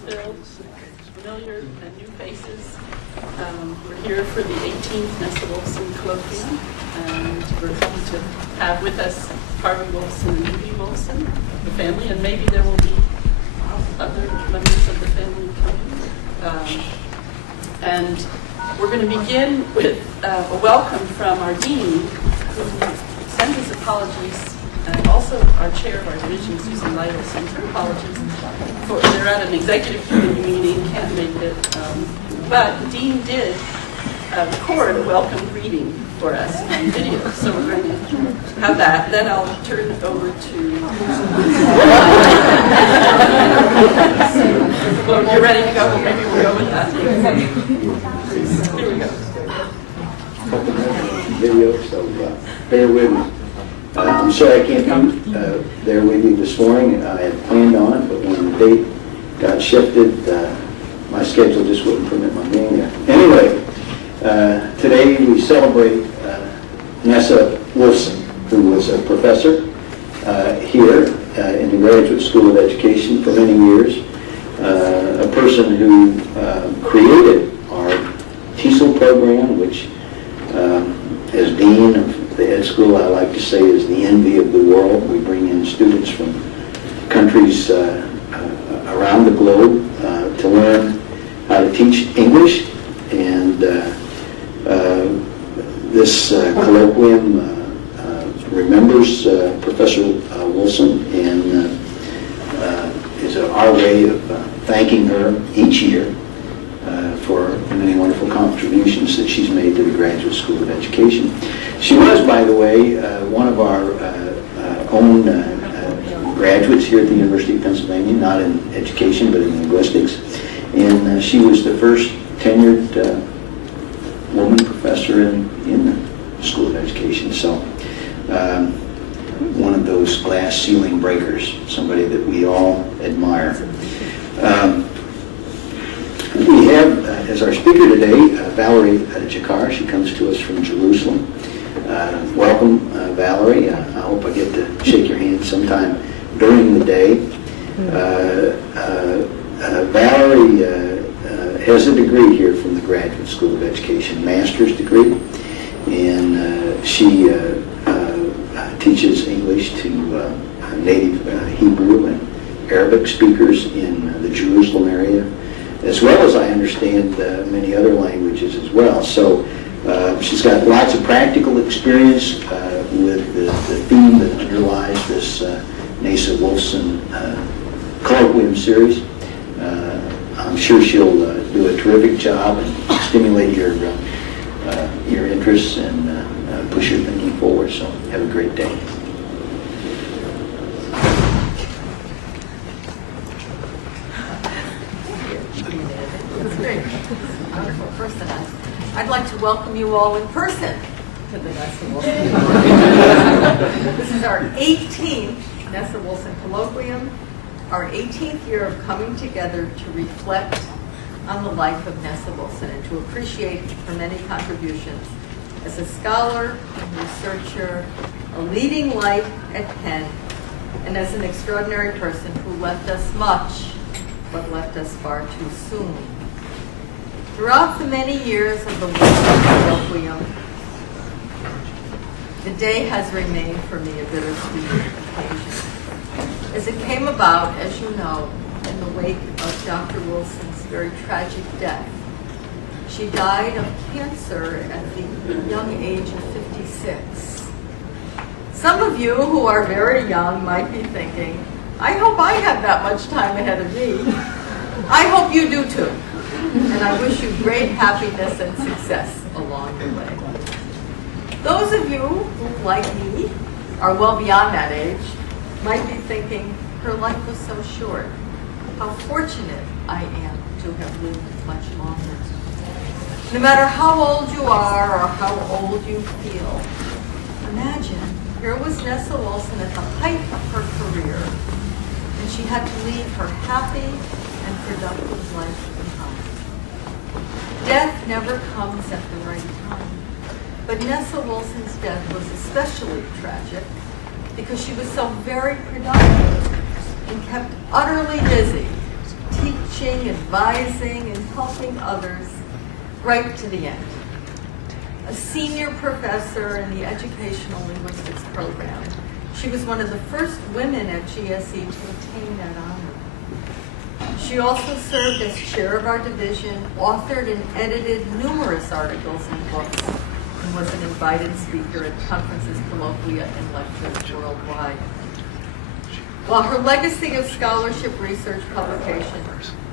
Clarksville, familiar and new faces. We're here for the 18th Nessa Wolfson Colloquium, and we're happy to have with us Harvey Wolfson and Judy Wolfson, the family, and maybe there will be other members of the family coming. And we're going to begin with a welcome from our dean, who sends his apologies, and also our chair of our division, Susan Lytle, sends her apologies. They're at an executive committee meeting, can't make it. But the dean did record a welcome greeting for us on video, so we're going to have that. Then I'll turn it over to. Well, you're ready to go. Maybe we'll go with that. Here we go. Video, so bear with me. I'm sorry I can't be there with you this morning. I had planned on it, but when the date got shifted, my schedule just wouldn't permit my being there. Anyway, today we celebrate Nessa Wolfson, who was a professor here in the Graduate School of Education for many years, a person who created our TESOL program, which as dean of the Ed School, I like to say is the envy of the world. We bring in students from countries around the globe to learn how to teach English, and this colloquium remembers Professor Wolfson, and is our way of thanking her each year for the many wonderful contributions that she's made to the Graduate School of Education. She was, by the way, one of our own graduates here at the University of Pennsylvania, not in education, but in linguistics. And she was the first tenured woman professor in the School of Education. So one of those glass ceiling breakers, somebody that we all admire. We have, as our speaker today, Valerie Jakar. She comes to us from Jerusalem. Welcome, Valerie. I hope I get to shake your hand sometime during the day. Valerie has a degree here from the Graduate School of Education, master's degree, and she teaches English to native Hebrew and Arabic speakers in the Jerusalem area, as well as, I understand, many other languages as well. So she's got lots of practical experience with the theme that underlies this Nessa Wolfson Colloquium series. I'm sure she'll do a terrific job and stimulate your interests and push your thinking forward. So have a great day. Person. I'd like to welcome you all in person to the Nessa Wolfson. This is our 18th Nessa Wolfson Colloquium, our 18th year of coming together to reflect on the life of Nessa Wolfson and to appreciate her many contributions as a scholar and researcher, a leading light at Penn, and as an extraordinary person who left us much, but left us far too soon. Throughout the many years of the Wolfson Colloquium, the day has remained for me a bittersweet occasion. As it came about, as you know, in the wake of Dr. Wolfson's very tragic death. She died of cancer at the young age of 56. Some of you who are very young might be thinking, I hope I have that much time ahead of me. I hope you do too. And I wish you great happiness and success along the way. Those of you who, like me, are well beyond that age, might be thinking, her life was so short. How fortunate I am to have lived much longer. No matter how old you are or how old you feel, imagine, here was Nessa Wolfson at the height of her career, and she had to leave her happy and productive life behind. Death never comes at the right time. But Nessa Wolfson's death was especially tragic because she was so very productive and kept utterly busy coaching, advising, and helping others right to the end. A senior professor in the Educational Linguistics program, she was one of the first women at GSE to attain that honor. She also served as chair of our division, authored and edited numerous articles and books, and was an invited speaker at conferences, colloquia, and lectures worldwide. While her legacy of scholarship, research, publication,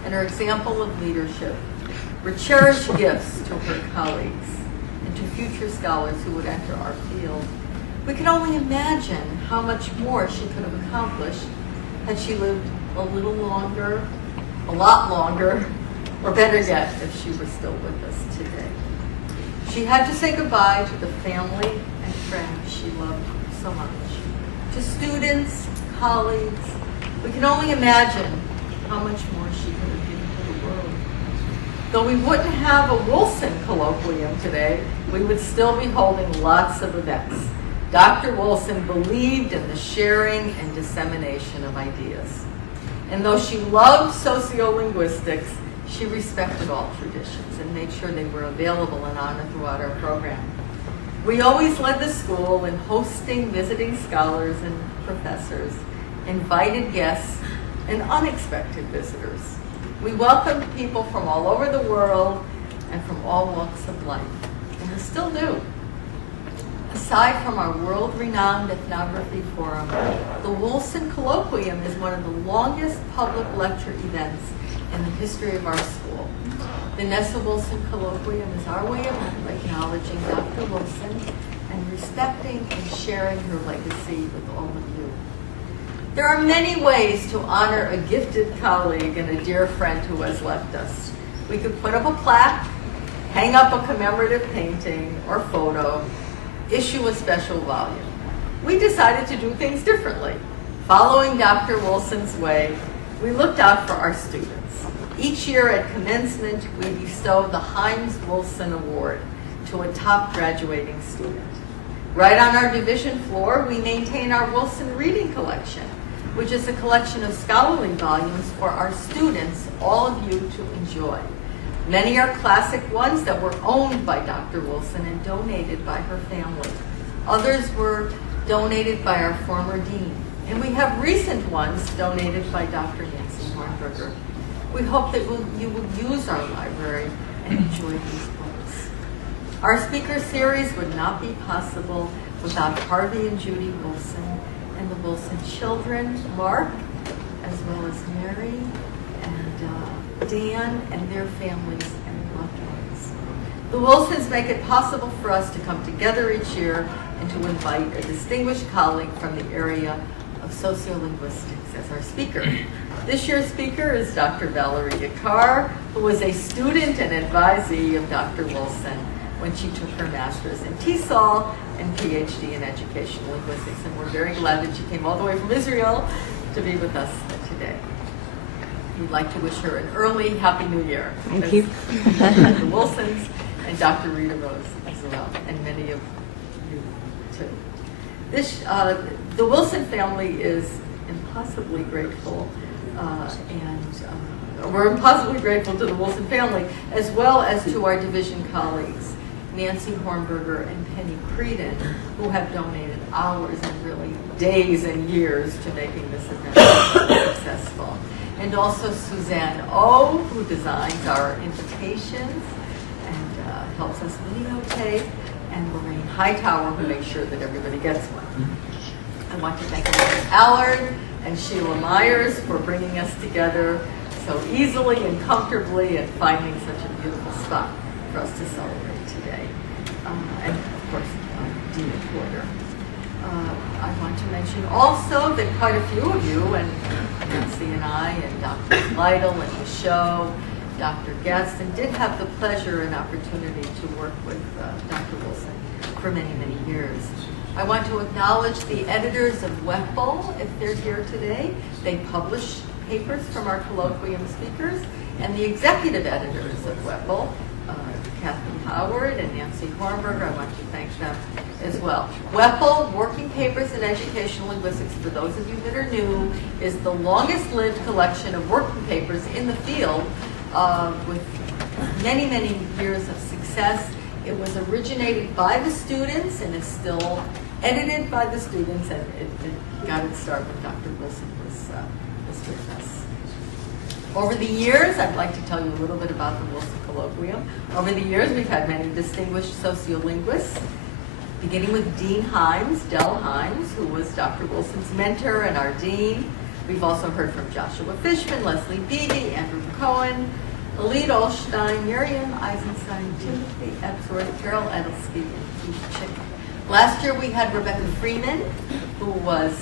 and her example of leadership were cherished gifts to her colleagues and to future scholars who would enter our field, we can only imagine how much more she could have accomplished had she lived a little longer, a lot longer, or better yet, if she were still with us today. She had to say goodbye to the family and friends she loved so much. To students, colleagues, we can only imagine how much more she could have given to the world. Though we wouldn't have a Wolfson Colloquium today, we would still be holding lots of events. Dr. Wolfson believed in the sharing and dissemination of ideas. And though she loved sociolinguistics, she respected all traditions and made sure they were available and honored throughout our program. We always led the school in hosting visiting scholars and professors, invited guests, and unexpected visitors. We welcomed people from all over the world and from all walks of life, and we still do. Aside from our world-renowned ethnography forum, the Wolfson Colloquium is one of the longest public lecture events in the history of our school. The Nessa Wolfson Colloquium is our way of acknowledging Dr. Wolfson and respecting and sharing her legacy with all of you. There are many ways to honor a gifted colleague and a dear friend who has left us. We could put up a plaque, hang up a commemorative painting or photo, issue a special volume. We decided to do things differently. Following Dr. Wolfson's way, we looked out for our students. Each year at commencement, we bestow the Heinz Wolfson Award to a top graduating student. Right on our division floor, we maintain our Wolfson Reading Collection, which is a collection of scholarly volumes for our students, all of you, to enjoy. Many are classic ones that were owned by Dr. Wolfson and donated by her family. Others were donated by our former dean. And we have recent ones donated by Dr. Nancy Hornberger. We hope that you will use our library and enjoy these books. Our speaker series would not be possible without Harvey and Judy Wolfson and the Wolfson children, Mark, as well as Mary and Dan and their families and loved ones. The Wolfsons make it possible for us to come together each year and to invite a distinguished colleague from the area of sociolinguistics as our speaker. This year's speaker is Dr. Valerie Jakar, who was a student and advisee of Dr. Wolfson when she took her master's in TESOL and PhD in educational linguistics. And we're very glad that she came all the way from Israel to be with us today. We'd like to wish her an early Happy New Year. Thank you. The Wolfsons and Dr. Rita Rose as well, and many of you too. The Wolfson family is impossibly grateful, we're impossibly grateful to the Wolfson family, as well as to our division colleagues, Nancy Hornberger and Penny Creedon, who have donated hours and really days and years to making this event successful. And also Suzanne O, who designs our invitations and helps us videotape, and Lorraine Hightower, who makes sure that everybody gets one. I want to thank Lorraine Allard and Sheila Myers for bringing us together so easily and comfortably and finding such a beautiful spot for us to celebrate today. And of course, Dina Porter. I want to mention also that quite a few of you, and Nancy and I, and Dr. Lytle and Michaud, Dr. Gadsden, did have the pleasure and opportunity to work with Dr. Wolfson for many, many years. I want to acknowledge the editors of WEPL, if they're here today. They publish papers from our colloquium speakers, and the executive editors of WEPL, Kathy Howard and Nancy Hornberger. I want to thank them as well. WEPL, Working Papers in Educational Linguistics, for those of you that are new, is the longest lived collection of working papers in the field with many, many years of success. It was originated by the students and is still edited by the students, and it got its start when Dr. Wolfson was with us. Over the years, I'd like to tell you a little bit about the Wolfson Colloquium. Over the years, we've had many distinguished sociolinguists, beginning with Dean Himes, Del Himes, who was Dr. Wolfson's mentor and our dean. We've also heard from Joshua Fishman, Leslie Beatty, Andrew Cohen, Alid Olstein, Miriam Eisenstein, Timothy Epsworth, Carol Edelsky, and Keith Chick. Last year we had Rebecca Freeman, who was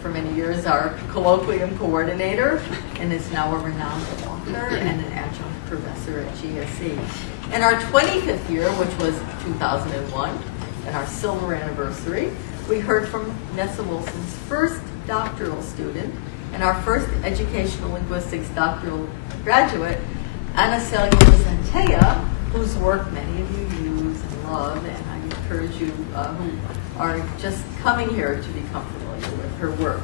for many years our colloquium coordinator and is now a renowned author and an adjunct professor at GSE. In our 25th year, which was 2001, and our silver anniversary, we heard from Nessa Wolfson's first doctoral student and our first educational linguistics doctoral graduate, Anastasia Zentea, whose work many of you use and love, and I encourage you who are just coming here to become familiar with her work.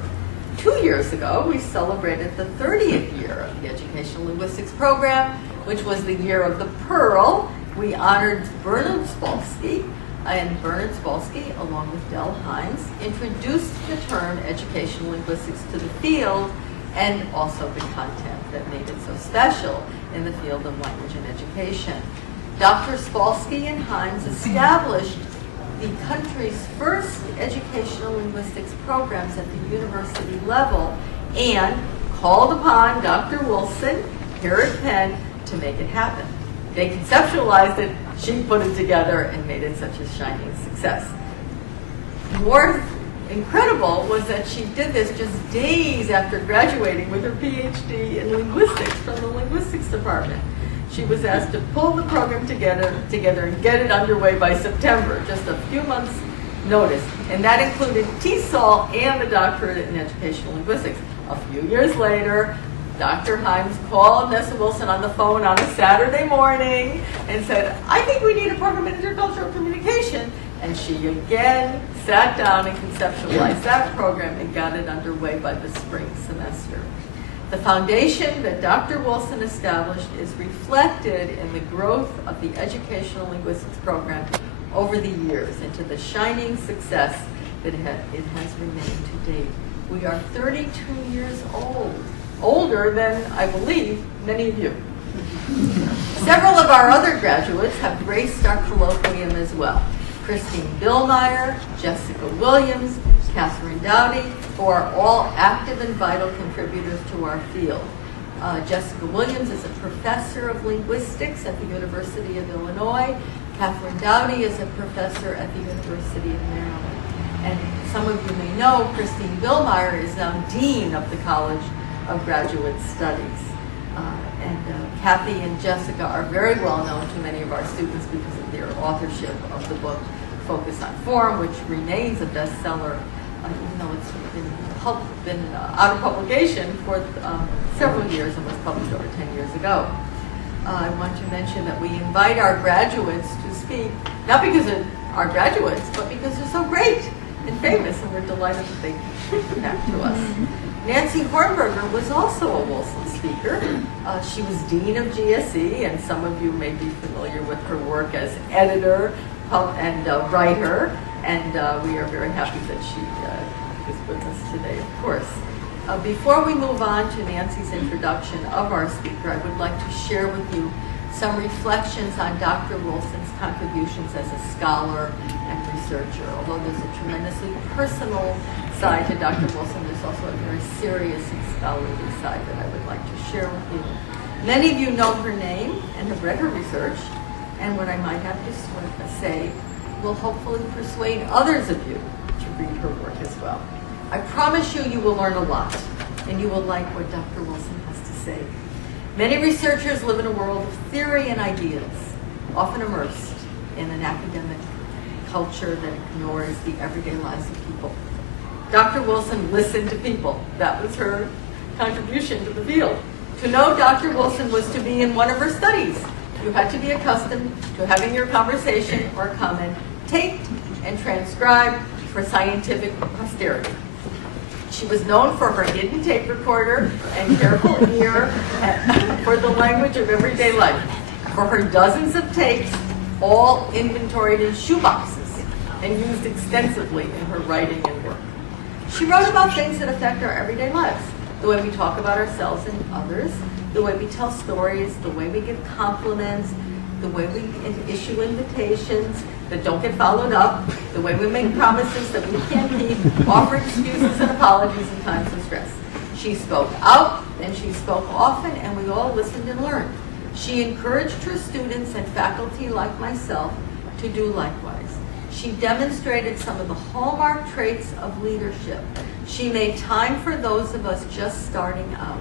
2 years ago, we celebrated the 30th year of the Educational Linguistics program, which was the year of the Pearl. We honored Bernard Spolsky, and Bernard Spolsky, along with Del Himes, introduced the term educational linguistics to the field and also the content that made it so special in the field of language and education. Dr. Spolsky and Himes established the country's first educational linguistics programs at the university level and called upon Dr. Wolfson here at Penn to make it happen. They conceptualized it, she put it together, and made it such a shining success. More incredible was that she did this just days after graduating with her PhD in linguistics from the linguistics department. She was asked to pull the program together and get it underway by September, just a few months' notice. And that included TESOL and the doctorate in educational linguistics. A few years later, Dr. Himes called Nessa Wolfson on the phone on a Saturday morning and said, I think we need a program in intercultural communication. And she again sat down and conceptualized that program and got it underway by the spring semester. The foundation that Dr. Wolfson established is reflected in the growth of the educational linguistics program over the years into the shining success that it has remained to date. We are 32 years old, older than, I believe, many of you. Several of our other graduates have graced our colloquium as well. Christine Billmeyer, Jessica Williams, Catherine Dowdy, who are all active and vital contributors to our field. Jessica Williams is a professor of linguistics at the University of Illinois. Catherine Dowdy is a professor at the University of Maryland. And some of you may know Christine Billmeyer is now Dean of the College of Graduate Studies. Kathy and Jessica are very well known to many of our students because of their authorship of the book Focus on Form, which remains a bestseller, even though it's been out of publication for several years and was published over 10 years ago. I want to mention that we invite our graduates to speak, not because they're our graduates, but because they're so great and famous, and we're delighted that they came back to us. Nancy Hornberger was also a Wolfson speaker. She was Dean of GSE, and some of you may be familiar with her work as editor and writer, and we are very happy that she is with us today, of course. Before we move on to Nancy's introduction of our speaker, I would like to share with you some reflections on Dr. Wolfson's contributions as a scholar and researcher. Although there's a tremendously personal side to Dr. Wolfson, there's also a very serious and scholarly side that I would like to share with you. Many of you know her name and have read her research, and what I might have to say will hopefully persuade others of you to read her work as well. I promise you, you will learn a lot, and you will like what Dr. Wolfson has to say. Many researchers live in a world of theory and ideas, often immersed in an academic culture that ignores the everyday lives of people. Dr. Wolfson listened to people. That was her contribution to the field. To know Dr. Wolfson was to be in one of her studies, you had to be accustomed to having your conversation or comment taped and transcribed for scientific posterity. She was known for her hidden tape recorder and careful ear for the language of everyday life, for her dozens of tapes, all inventoried in shoeboxes and used extensively in her writing and work. She wrote about things that affect our everyday lives, the way we talk about ourselves and others, the way we tell stories, the way we give compliments, the way we issue invitations that don't get followed up, the way we make promises that we can't keep, offer excuses and apologies in times of stress. She spoke out and she spoke often, and we all listened and learned. She encouraged her students and faculty like myself to do likewise. She demonstrated some of the hallmark traits of leadership. She made time for those of us just starting out.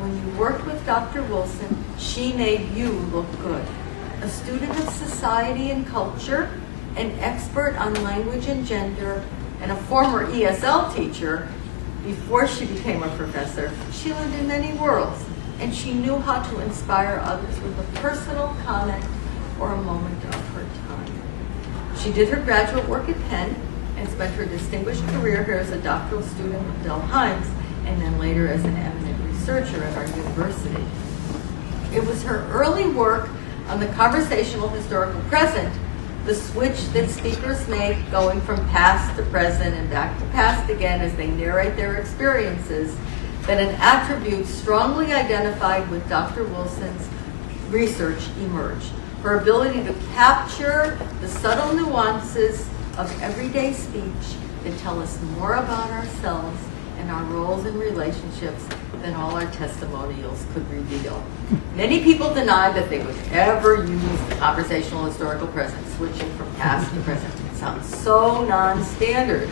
When you worked with Dr. Wolfson, she made you look good. A student of society and culture, an expert on language and gender, and a former ESL teacher, before she became a professor, she lived in many worlds, and she knew how to inspire others with a personal comment or a moment of her time. She did her graduate work at Penn and spent her distinguished career here as a doctoral student with Del Hines, and then later as an eminent researcher at our university. It was her early work on the conversational historical present, the switch that speakers make going from past to present and back to past again as they narrate their experiences, that an attribute strongly identified with Dr. Wolfson's research emerged. Her ability to capture the subtle nuances of everyday speech that tell us more about ourselves and our roles and relationships than all our testimonials could reveal. Many people deny that they would ever use the conversational historical present, switching from past to present. It sounds so non-standard,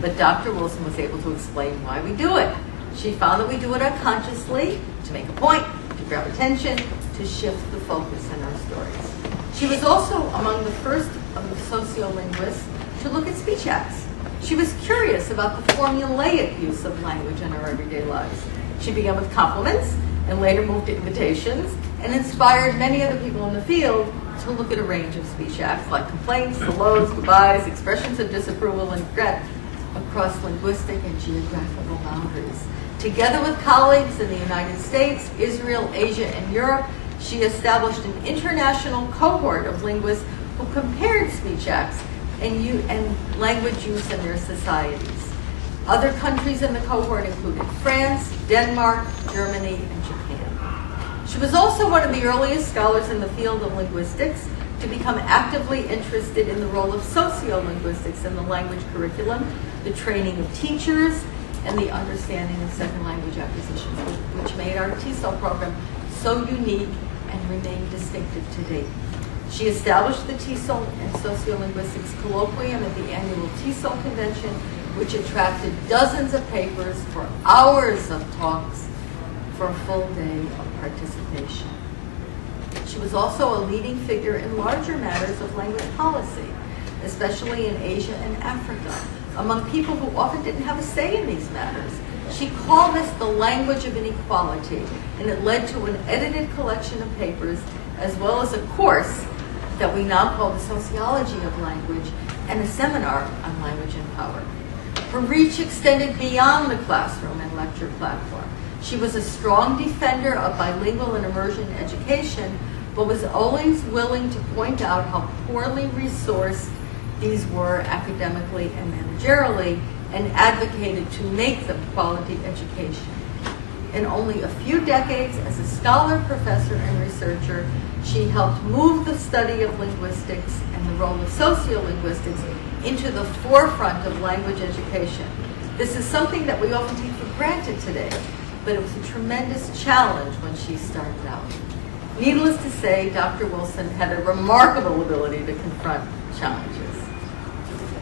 but Dr. Wolfson was able to explain why we do it. She found that we do it unconsciously, to make a point, to grab attention, to shift the focus in our stories. She was also among the first of the sociolinguists to look at speech acts. She was curious about the formulaic use of language in our everyday lives. She began with compliments and later moved to invitations and inspired many other people in the field to look at a range of speech acts like complaints, hellos, goodbyes, expressions of disapproval and regret across linguistic and geographical boundaries. Together with colleagues in the United States, Israel, Asia, and Europe, she established an international cohort of linguists who compared speech acts and language use in their societies. Other countries in the cohort included France, Denmark, Germany, and Japan. She was also one of the earliest scholars in the field of linguistics to become actively interested in the role of sociolinguistics in the language curriculum, the training of teachers, and the understanding of second language acquisitions, which made our TESOL program so unique and remained distinctive to date. She established the TESOL and Sociolinguistics Colloquium at the annual TESOL convention, which attracted dozens of papers for hours of talks for a full day of participation. She was also a leading figure in larger matters of language policy, especially in Asia and Africa, among people who often didn't have a say in these matters. She called this the language of inequality, and it led to an edited collection of papers, as well as a course that we now call the Sociology of Language, and a seminar on language and power. Her reach extended beyond the classroom and lecture platform. She was a strong defender of bilingual and immersion education, but was always willing to point out how poorly resourced these were academically and managerially, and advocated to make them quality education. In only a few decades as a scholar, professor, and researcher, she helped move the study of linguistics and the role of sociolinguistics into the forefront of language education. This is something that we often take for granted today, but it was a tremendous challenge when she started out. Needless to say, Dr. Wolfson had a remarkable ability to confront challenges.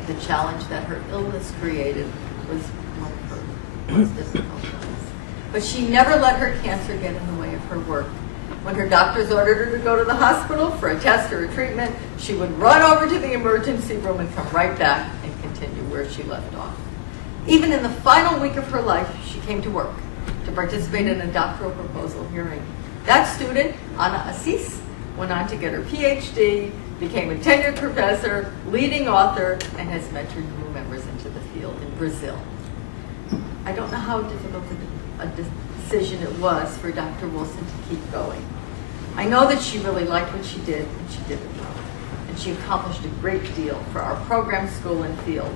The challenge that her illness created was one of her most difficult ones. But she never let her cancer get in the way of her work. When her doctors ordered her to go to the hospital for a test or a treatment, she would run over to the emergency room and come right back and continue where she left off. Even in the final week of her life, she came to work to participate in a doctoral proposal hearing. That student, Anna Assis, went on to get her PhD, became a tenured professor, leading author, and has mentored new members into the field in Brazil. I don't know how difficult a decision it was for Dr. Wolfson to keep going. I know that she really liked what she did, and she did it well. And she accomplished a great deal for our program, school, and field.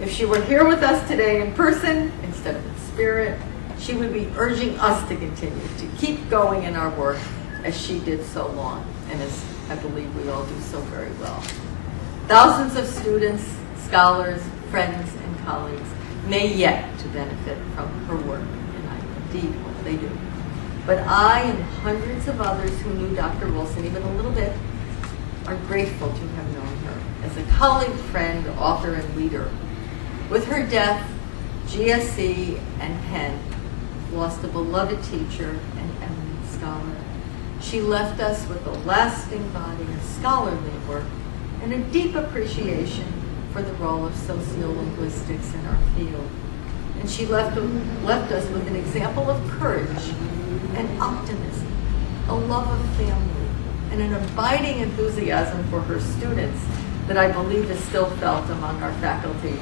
If she were here with us today in person, instead of in spirit, she would be urging us to continue, to keep going in our work as she did so long, and as I believe we all do so very well. Thousands of students, scholars, friends, and colleagues may yet to benefit from her work, and I indeed hope they do. But I and hundreds of others who knew Dr. Wolfson even a little bit are grateful to have known her as a colleague, friend, author, and leader. With her death, GSC and Penn lost a beloved teacher and eminent scholar. She left us with a lasting body of scholarly work and a deep appreciation for the role of sociolinguistics in our field. And she left us with an example of courage and optimism, a love of family, and an abiding enthusiasm for her students that I believe is still felt among our faculty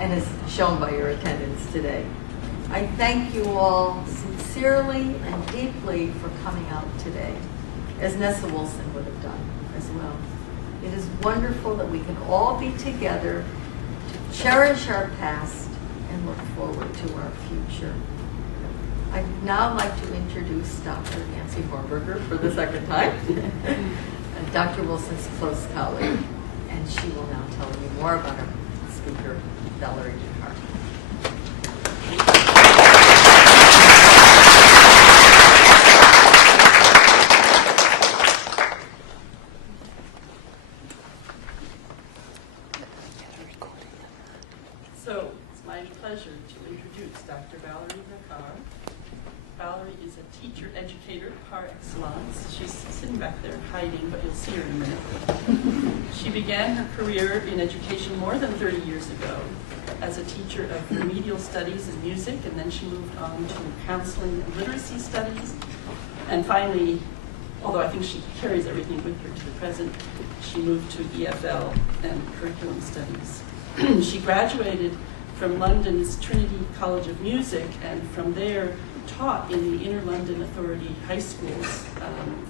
and is shown by your attendance today. I thank you all sincerely and deeply for coming out today, as Nessa Wolfson would have done as well. It is wonderful that we can all be together to cherish our past and look forward to our future. I'd now like to introduce Dr. Nancy Hornberger for the second time, Dr. Wolfson's close colleague, and she will now tell you more about our speaker, Valerie Jakar. So it's my pleasure to introduce Dr. Valerie Jakar. Valerie is a teacher educator par excellence. She's sitting back there hiding, but you'll see her in a minute. She began her career in education more than 30 years ago as a teacher of remedial studies and music, and then she moved on to counseling and literacy studies. And finally, although I think she carries everything with her to the present, she moved to EFL and curriculum studies. She graduated from London's Trinity College of Music, and from there taught in the Inner London Authority high schools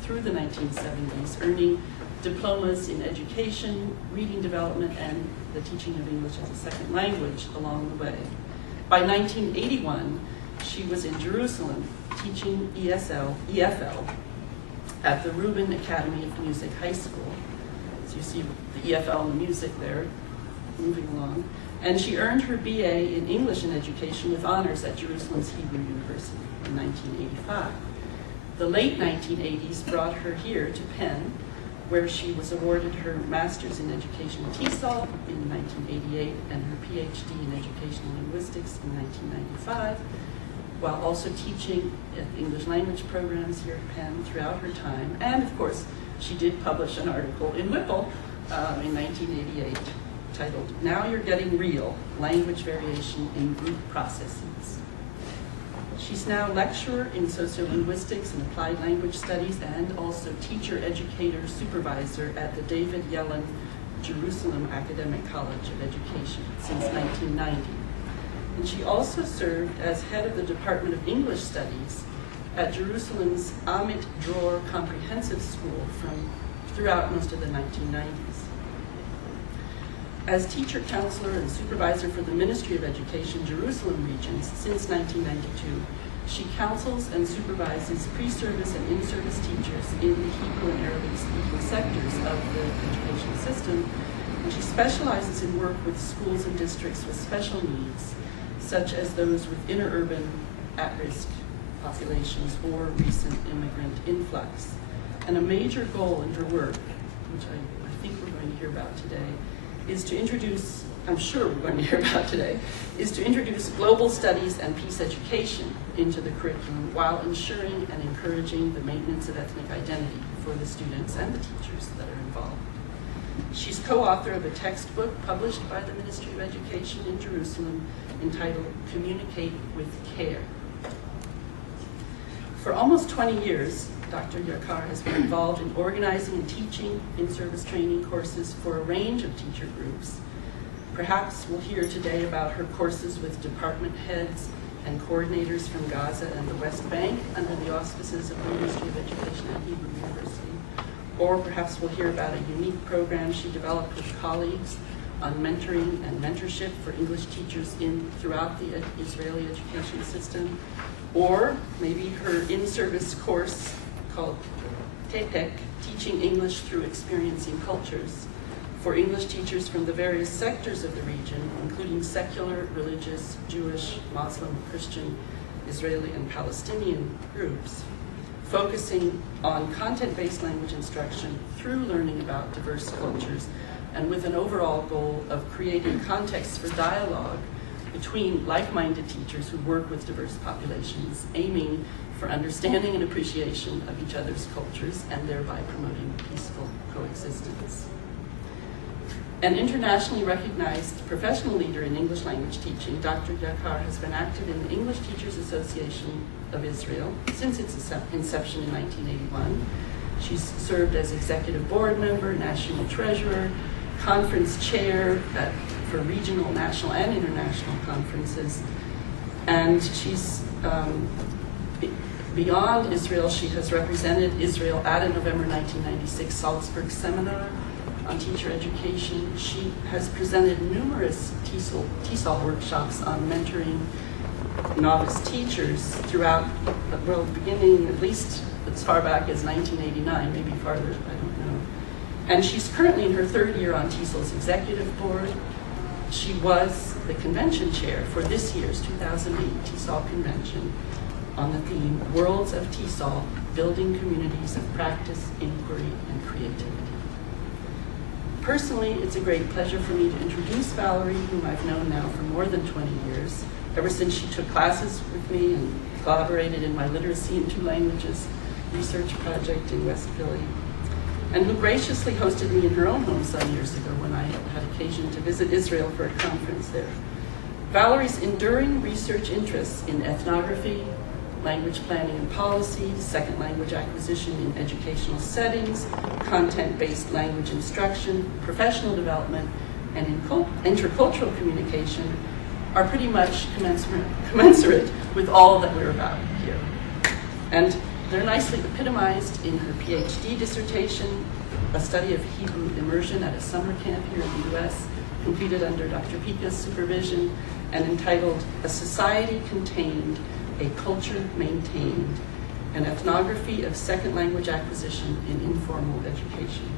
through the 1970s, earning diplomas in education, reading development, and the teaching of English as a second language along the way. By 1981, she was in Jerusalem teaching EFL at the Reuben Academy of Music High School. So you see the EFL and the music there moving along. And she earned her BA in English and Education with honors at Jerusalem's Hebrew University in 1985. The late 1980s brought her here to Penn, where she was awarded her Master's in Education at TESOL in 1988 and her PhD in Educational Linguistics in 1995, while also teaching English language programs here at Penn throughout her time. And of course, she did publish an article in Whipple in 1988 titled, "Now You're Getting Real, Language Variation in Group Processes." She's now lecturer in sociolinguistics and applied language studies and also teacher, educator, supervisor at the David Yellen Jerusalem Academic College of Education since 1990. And she also served as head of the Department of English Studies at Jerusalem's Amit Dror Comprehensive School throughout most of the 1990s. As teacher, counselor, and supervisor for the Ministry of Education Jerusalem regions since 1992, she counsels and supervises pre-service and in-service teachers in the Hebrew and Arabic-speaking sectors of the education system, and she specializes in work with schools and districts with special needs, such as those with inner-urban, at-risk populations or recent immigrant influx. And a major goal in her work, which I think we're going to hear about today, is to introduce, I'm sure we're going to hear about today, is to introduce global studies and peace education into the curriculum while ensuring and encouraging the maintenance of ethnic identity for the students and the teachers that are involved. She's co-author of a textbook published by the Ministry of Education in Jerusalem entitled Communicate with Care. For almost 20 years, Dr. Jakar has been involved in organizing and teaching in-service training courses for a range of teacher groups. Perhaps we'll hear today about her courses with department heads and coordinators from Gaza and the West Bank under the auspices of the Ministry of Education at Hebrew University. Or perhaps we'll hear about a unique program she developed with colleagues on mentoring and mentorship for English teachers throughout the Israeli education system. Or maybe her in-service course called TEPEC, Teaching English Through Experiencing Cultures, for English teachers from the various sectors of the region, including secular, religious, Jewish, Muslim, Christian, Israeli, and Palestinian groups, focusing on content-based language instruction through learning about diverse cultures, and with an overall goal of creating contexts for dialogue between like-minded teachers who work with diverse populations, aiming for understanding and appreciation of each other's cultures, and thereby promoting peaceful coexistence. An internationally recognized professional leader in English language teaching, Dr. Jakar has been active in the English Teachers Association of Israel since its inception in 1981. She's served as executive board member, national treasurer, conference chair for regional, national, and international conferences. And she's, beyond Israel, she has represented Israel at a November 1996 Salzburg seminar on teacher education. She has presented numerous TESOL workshops on mentoring novice teachers throughout, well, beginning at least as far back as 1989, maybe farther, I don't know. And she's currently in her third year on TESOL's executive board. She was the convention chair for this year's 2008 TESOL convention on the theme, Worlds of TESOL, Building Communities of Practice, Inquiry, and Creativity. Personally, it's a great pleasure for me to introduce Valerie, whom I've known now for more than 20 years, ever since she took classes with me and collaborated in my literacy in 2 languages research project in West Philly, and who graciously hosted me in her own home some years ago when I had occasion to visit Israel for a conference there. Valerie's enduring research interests in ethnography, language planning and policy, second language acquisition in educational settings, content-based language instruction, professional development, and in intercultural communication are pretty much commensurate with all that we're about here. And they're nicely epitomized in her PhD dissertation, a study of Hebrew immersion at a summer camp here in the US, completed under Dr. Pika's supervision, and entitled A Society Contained, a Culture Maintained, an ethnography of second language acquisition in informal education.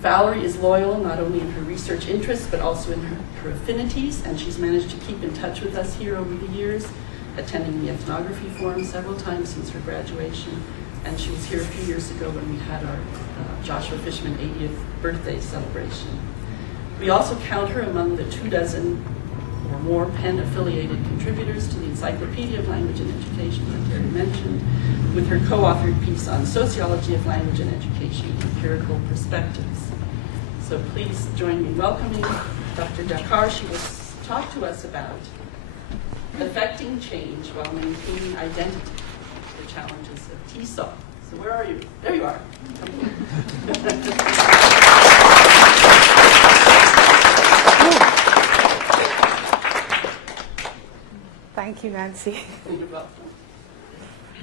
Valerie is loyal not only in her research interests, but also in her affinities, and she's managed to keep in touch with us here over the years, attending the ethnography forum several times since her graduation, and she was here a few years ago when we had our Joshua Fishman 80th birthday celebration. We also count her among the 24 or more Penn-affiliated contributors to the Encyclopedia of Language and Education that Terry mentioned, with her co-authored piece on Sociology of Language and Education, Empirical Perspectives. So please join me in welcoming Dr. Jakar. She will talk to us about affecting change while maintaining identity, the challenges of TESOL. So where are you? There you are. Thank you, Nancy. You're welcome. I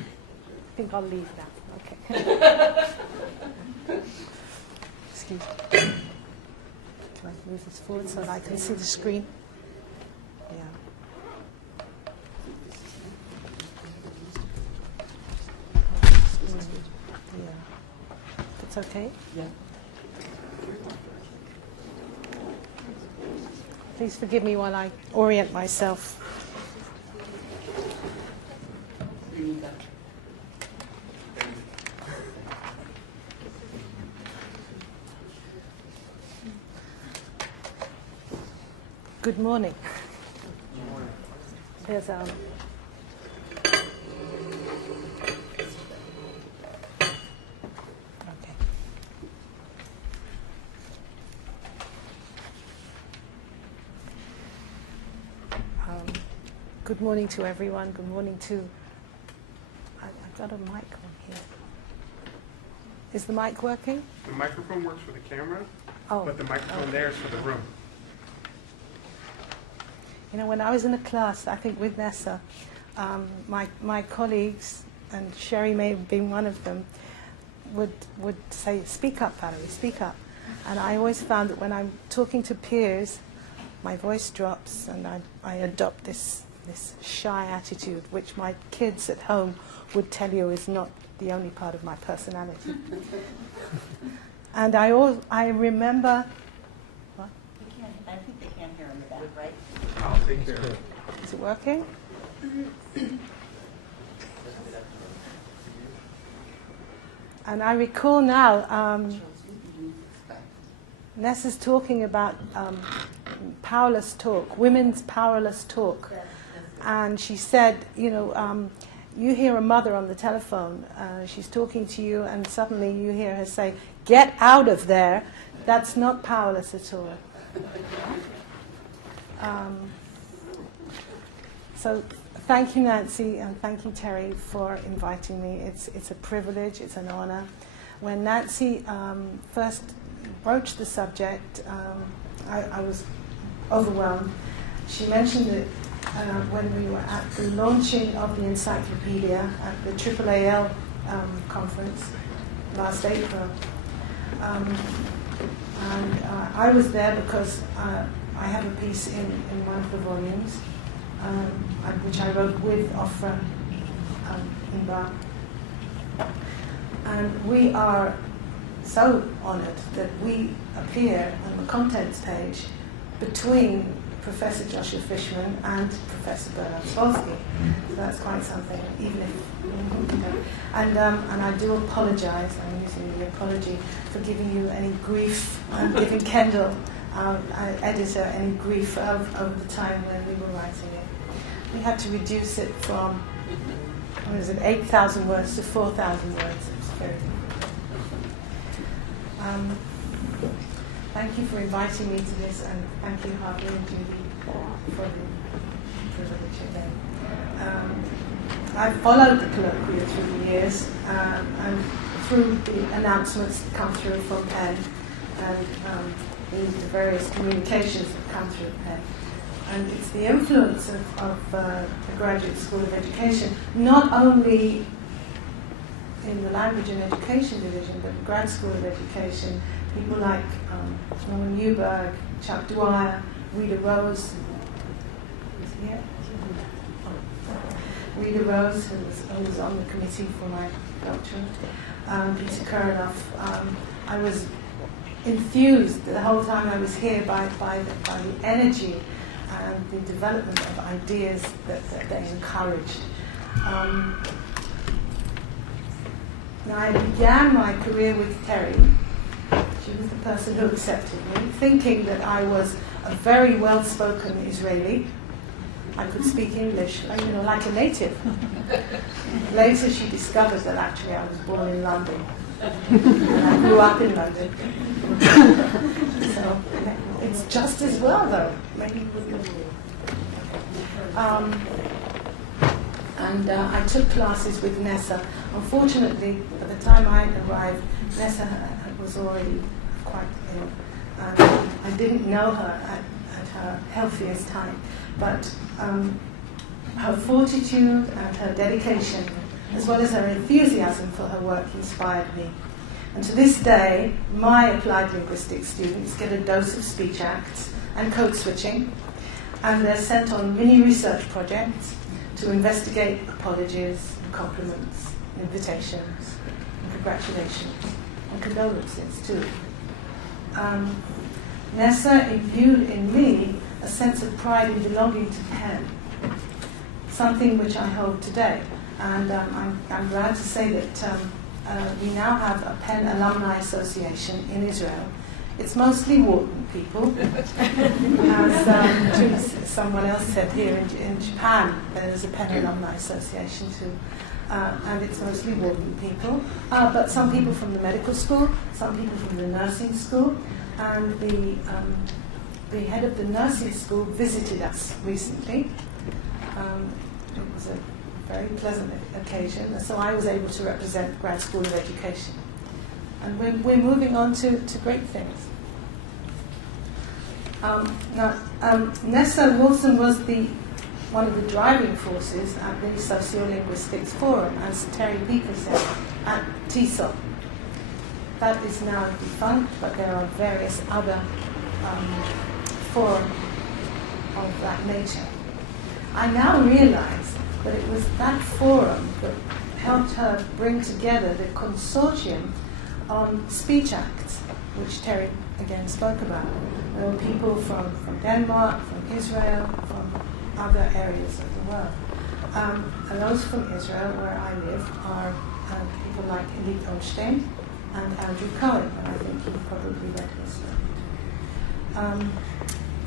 think I'll leave now. Okay. Excuse me. Can I move this forward so that I can see the screen? Yeah. Yeah. It's okay? Yeah. Please forgive me while I orient myself. You need that. Good morning. There's Okay. Good morning to everyone. Good morning to. I I've got a mic on here. Is the mic working? The microphone works for the camera, Oh, but the microphone there is for the room. you know, when I was in a class, I think with Nessa, my colleagues, and Sherry may have been one of them, would say, "Speak up, Valerie, speak up." And I always found that when I'm talking to peers, my voice drops, and I adopt this shy attitude, which my kids at home would tell you is not the only part of my personality. And I remember. What? I think they can hear in the back, right? I'll take care of it. Is it working? And I recall now, Nessa's talking about powerless talk, women's powerless talk. And she said, you know, you hear a mother on the telephone, she's talking to you, and suddenly you hear her say, "Get out of there." That's not powerless at all. So thank you, Nancy, and thank you, Terry, for inviting me. It's a privilege, it's an honor. When Nancy first broached the subject, I was overwhelmed. She mentioned it when we were at the launching of the encyclopedia at the AAAL conference last April. And I was there because I have a piece in one of the volumes, which I wrote with Ofra Imba. And we are so honored that we appear on the contents page between Professor Joshua Fishman and Professor Bernard Spolsky. So that's quite something, even if, you know. And I do apologize, I'm using the apology, for giving you any grief, giving Kendall, our editor, any grief over the time when we were writing it. We had to reduce it from, what is it, 8,000 words to 4,000 words. It's very difficult. Thank you for inviting me to this, and thank you, Harvey and Judy, for the privilege again. I've followed the colloquium through the years, and through the announcements that come through from Penn, and the various communications that come through Penn. And it's the influence of the Graduate School of Education, not only in the Language and Education Division, but the Grad School of Education, people like Norman Newberg, Chuck Dwyer, Rita Rose, who's here? Rita Rose, who was on the committee for my doctorate, Peter Kurloff. I was enthused the whole time I was here by the energy and the development of ideas that they encouraged. Now, I began my career with Terry. She was the person who accepted me, thinking that I was a very well-spoken Israeli. I could speak English, like a native. Later, she discovered that actually I was born in London. And I grew up in London. So it's just as well, though. Maybe and I took classes with Nessa. Unfortunately, at the time I arrived, Nessa was already quite ill. I didn't know her at her healthiest time, but her fortitude and her dedication, as well as her enthusiasm for her work, inspired me. And to this day, my applied linguistics students get a dose of speech acts and code switching, and they're sent on mini research projects to investigate apologies, compliments, invitations, and congratulations, and condolences too. Nessa imbued in me a sense of pride in belonging to Penn, something which I hold today. And I'm glad to say that we now have a Penn Alumni Association in Israel. It's mostly Wharton people. As someone else said here in Japan, there's a Penn Alumni Association too. And it's mostly Wharton people. But some people from the medical school, some people from the nursing school, and the head of the nursing school visited us recently. It was a very pleasant occasion. So I was able to represent Grad School of Education. And we're moving on to great things. Nessa Wolfson was one of the driving forces at the Sociolinguistics Forum, as Terry Beaker said, at TESOL. That is now defunct, but there are various other forums of that nature. I now realize that it was that forum that helped her bring together the consortium on speech acts, which Terry again spoke about. There were people from Denmark, from Israel, from other areas of the world. And those from Israel, where I live, are people like Elie Goldstein and Andrew Cohen, and I think you've probably read his book.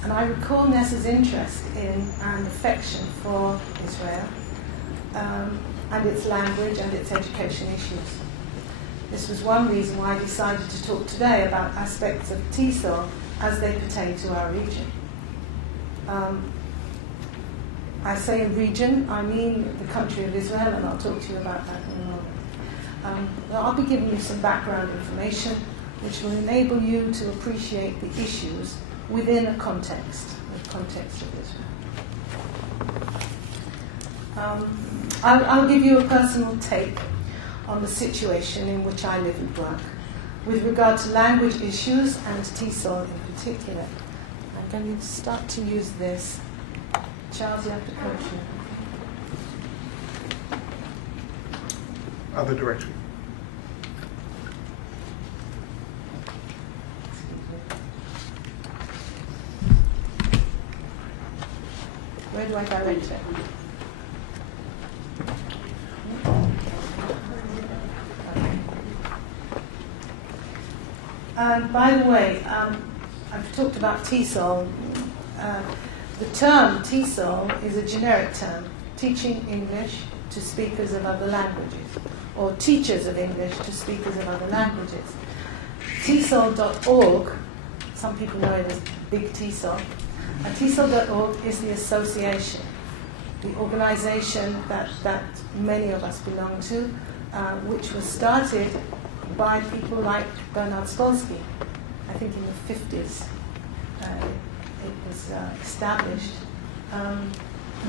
And I recall Nessa's interest in and affection for Israel and its language and its education issues. This was one reason why I decided to talk today about aspects of TESOL as they pertain to our region. I say a region, I mean the country of Israel, and I'll talk to you about that in a moment. I'll be giving you some background information which will enable you to appreciate the issues within a context, the context of Israel. I'll give you a personal take on the situation in which I live and work with regard to language issues and TESOL in particular. I'm going to start to use this. Charles, you have to coach me. Other direction. Where do I direct it? By the way, I've talked about TESOL. The term TESOL is a generic term, teaching English to speakers of other languages, or teachers of English to speakers of other languages. TESOL.org, some people know it as Big TESOL, and TESOL.org is the association, the organization that many of us belong to, which was started by people like Bernard Spolsky, I think in the 50s. It was established.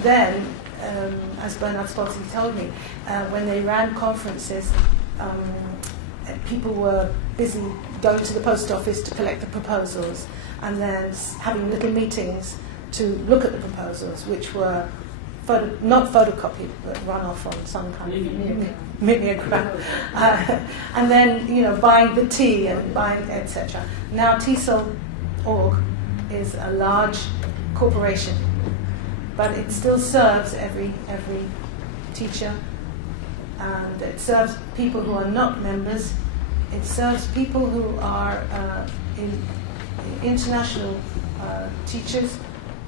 Then, as Bernard Spolsky told me, when they ran conferences, people were busy going to the post office to collect the proposals and then having little meetings to look at the proposals, which were not photocopied, but run off on some kind of mimeograph. And then, buying the tea and buying, etc. Now, TESOL.org is a large corporation, but it still serves every teacher, and it serves people who are not members. It serves people who are international teachers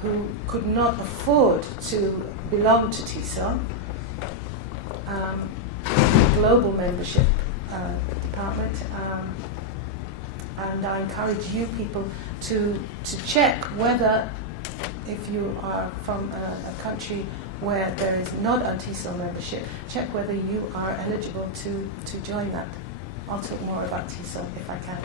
who could not afford to belong to TESOL, global membership department, and I encourage you people to check whether, if you are from a country where there is not a TESOL membership, check whether you are eligible to join that. I'll talk more about TESOL if I can.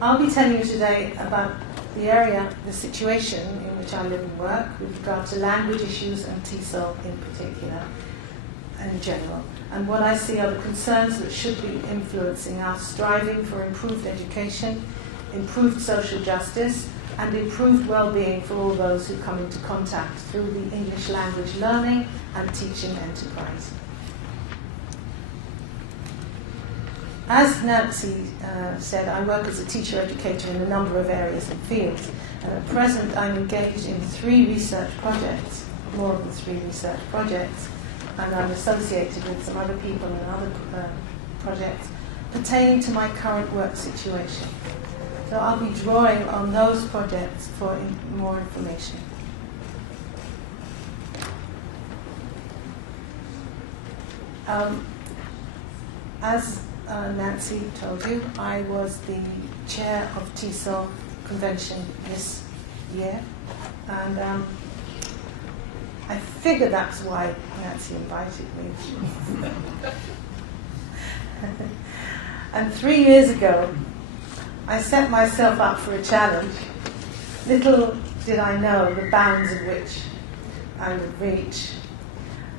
I'll be telling you today about the situation in which I live and work with regard to language issues and TESOL in particular, in general, and what I see are the concerns that should be influencing our striving for improved education, improved social justice, and improved well-being for all those who come into contact through the English language learning and teaching enterprise. As Nancy said, I work as a teacher educator in a number of areas and fields, and at present I'm engaged in 3 research projects, more than 3 research projects, and I'm associated with some other people in other projects pertaining to my current work situation. So I'll be drawing on those projects for more information. As Nancy told you, I was the chair of TESOL convention this year, and I figured that's why Nancy invited me. And 3 years ago, I set myself up for a challenge. Little did I know the bounds of which I would reach.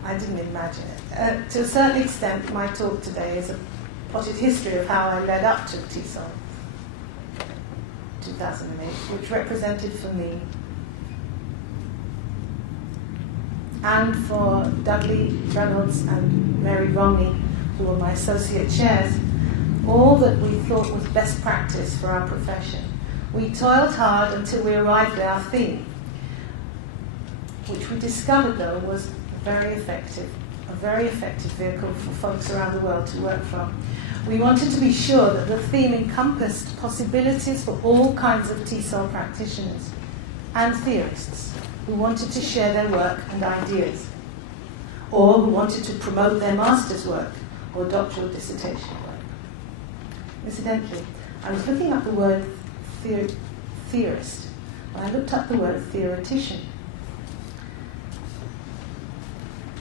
I didn't imagine it. To a certain extent, my talk today is a potted history of how I led up to TESOL 2008, which represented for me and for Dudley Reynolds and Mary Romney, who were my associate chairs, all that we thought was best practice for our profession. We toiled hard until we arrived at our theme, which we discovered, though, was a very effective vehicle for folks around the world to work from. We wanted to be sure that the theme encompassed possibilities for all kinds of TESOL practitioners and theorists who wanted to share their work and ideas, or who wanted to promote their master's work or doctoral dissertation work. Incidentally, I was looking up the word theorist, and I looked up the word theoretician.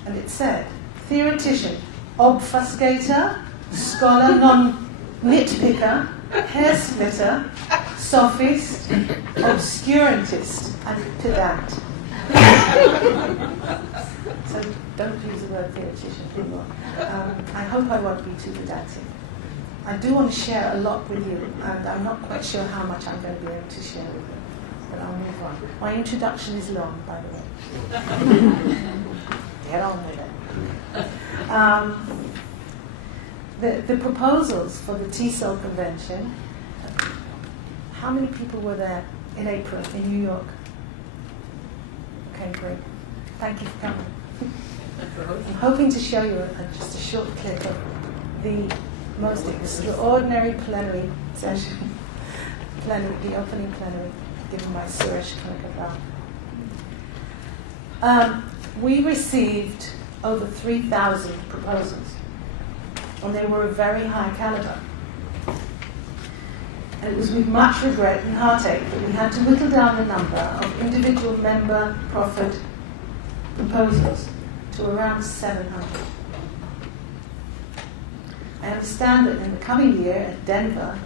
And it said, theoretician, obfuscator, scholar, non-nitpicker, hair-splitter, sophist, obscurantist, and pedant. So don't use the word theoretician anymore. I hope I won't be too pedantic. I do want to share a lot with you, and I'm not quite sure how much I'm going to be able to share with you, but I'll move on. My introduction is long, by the way. Get on with it. The proposals for the TESOL convention, how many people were there in April in New York? Okay, great. Thank you for coming. I'm hoping to show you just a short clip of the most extraordinary plenary session, the opening plenary given by Suresh Kanakabal. We received over 3,000 proposals, and they were of very high caliber. And it was with much regret and heartache that we had to whittle down the number of individual member proffered proposals to around 700. I understand that in the coming year at Denver,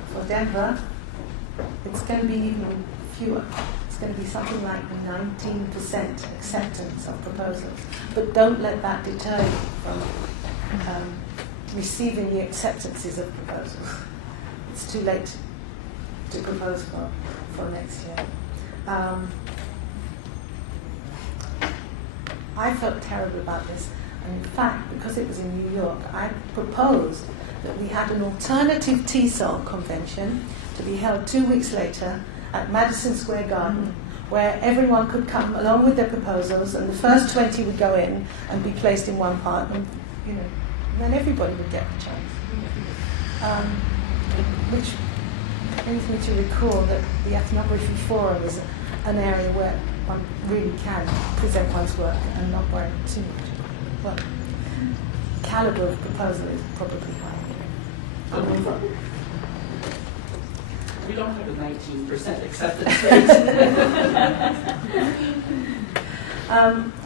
it's going to be even fewer. It's going to be something like 19% acceptance of proposals. But don't let that deter you from receiving the acceptances of proposals. It's too late to propose for next year. I felt terrible about this. And in fact, because it was in New York, I proposed that we had an alternative TESOL convention to be held 2 weeks later at Madison Square Garden, where everyone could come along with their proposals, and the first 20 would go in and be placed in one part, and and then everybody would get the chance. Which brings me to recall that the ethnography forum is an area where one really can present one's work and not worry too much. Well, caliber of proposal is probably high. I'll move on. We don't have a 19% acceptance rate.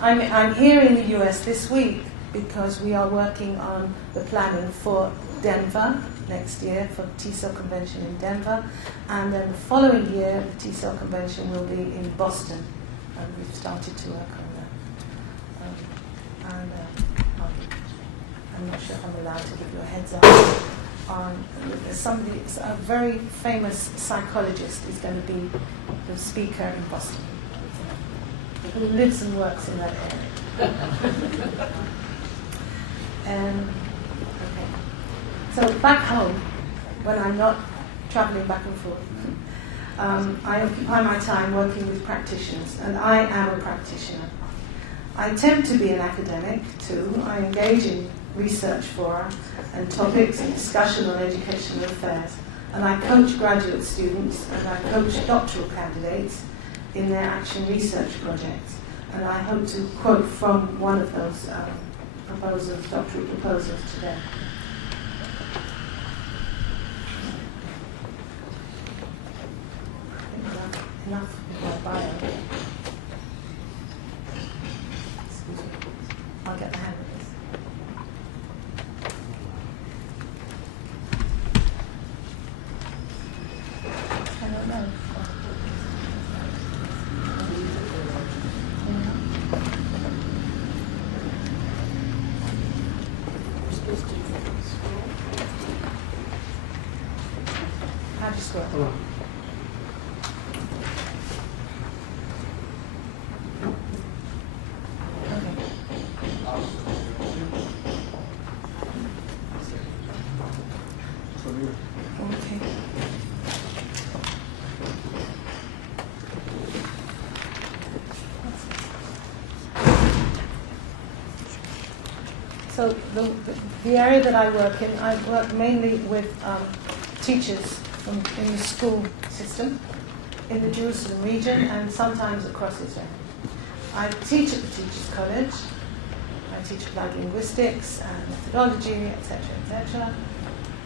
I'm here in the US this week because we are working on the planning for Denver next year, for the TESOL convention in Denver, and then the following year the TESOL convention will be in Boston, and we've started to work on that. I'm not sure if I'm allowed to give you a heads up on a very famous psychologist is going to be the speaker in Boston, who lives and works in that area. Okay. So back home, when I'm not traveling back and forth, I occupy my time working with practitioners, and I am a practitioner. I attempt to be an academic too. I engage in research fora and topics and discussion on educational affairs, and I coach graduate students and I coach doctoral candidates in their action research projects. And I hope to quote from one of those doctoral proposals today. Enough with my bio. Okay. So the area that I work in, I work mainly with teachers in the school system in the Jerusalem region and sometimes across Israel. I teach at the Teachers College. I teach applied linguistics and methodology, etc., etc.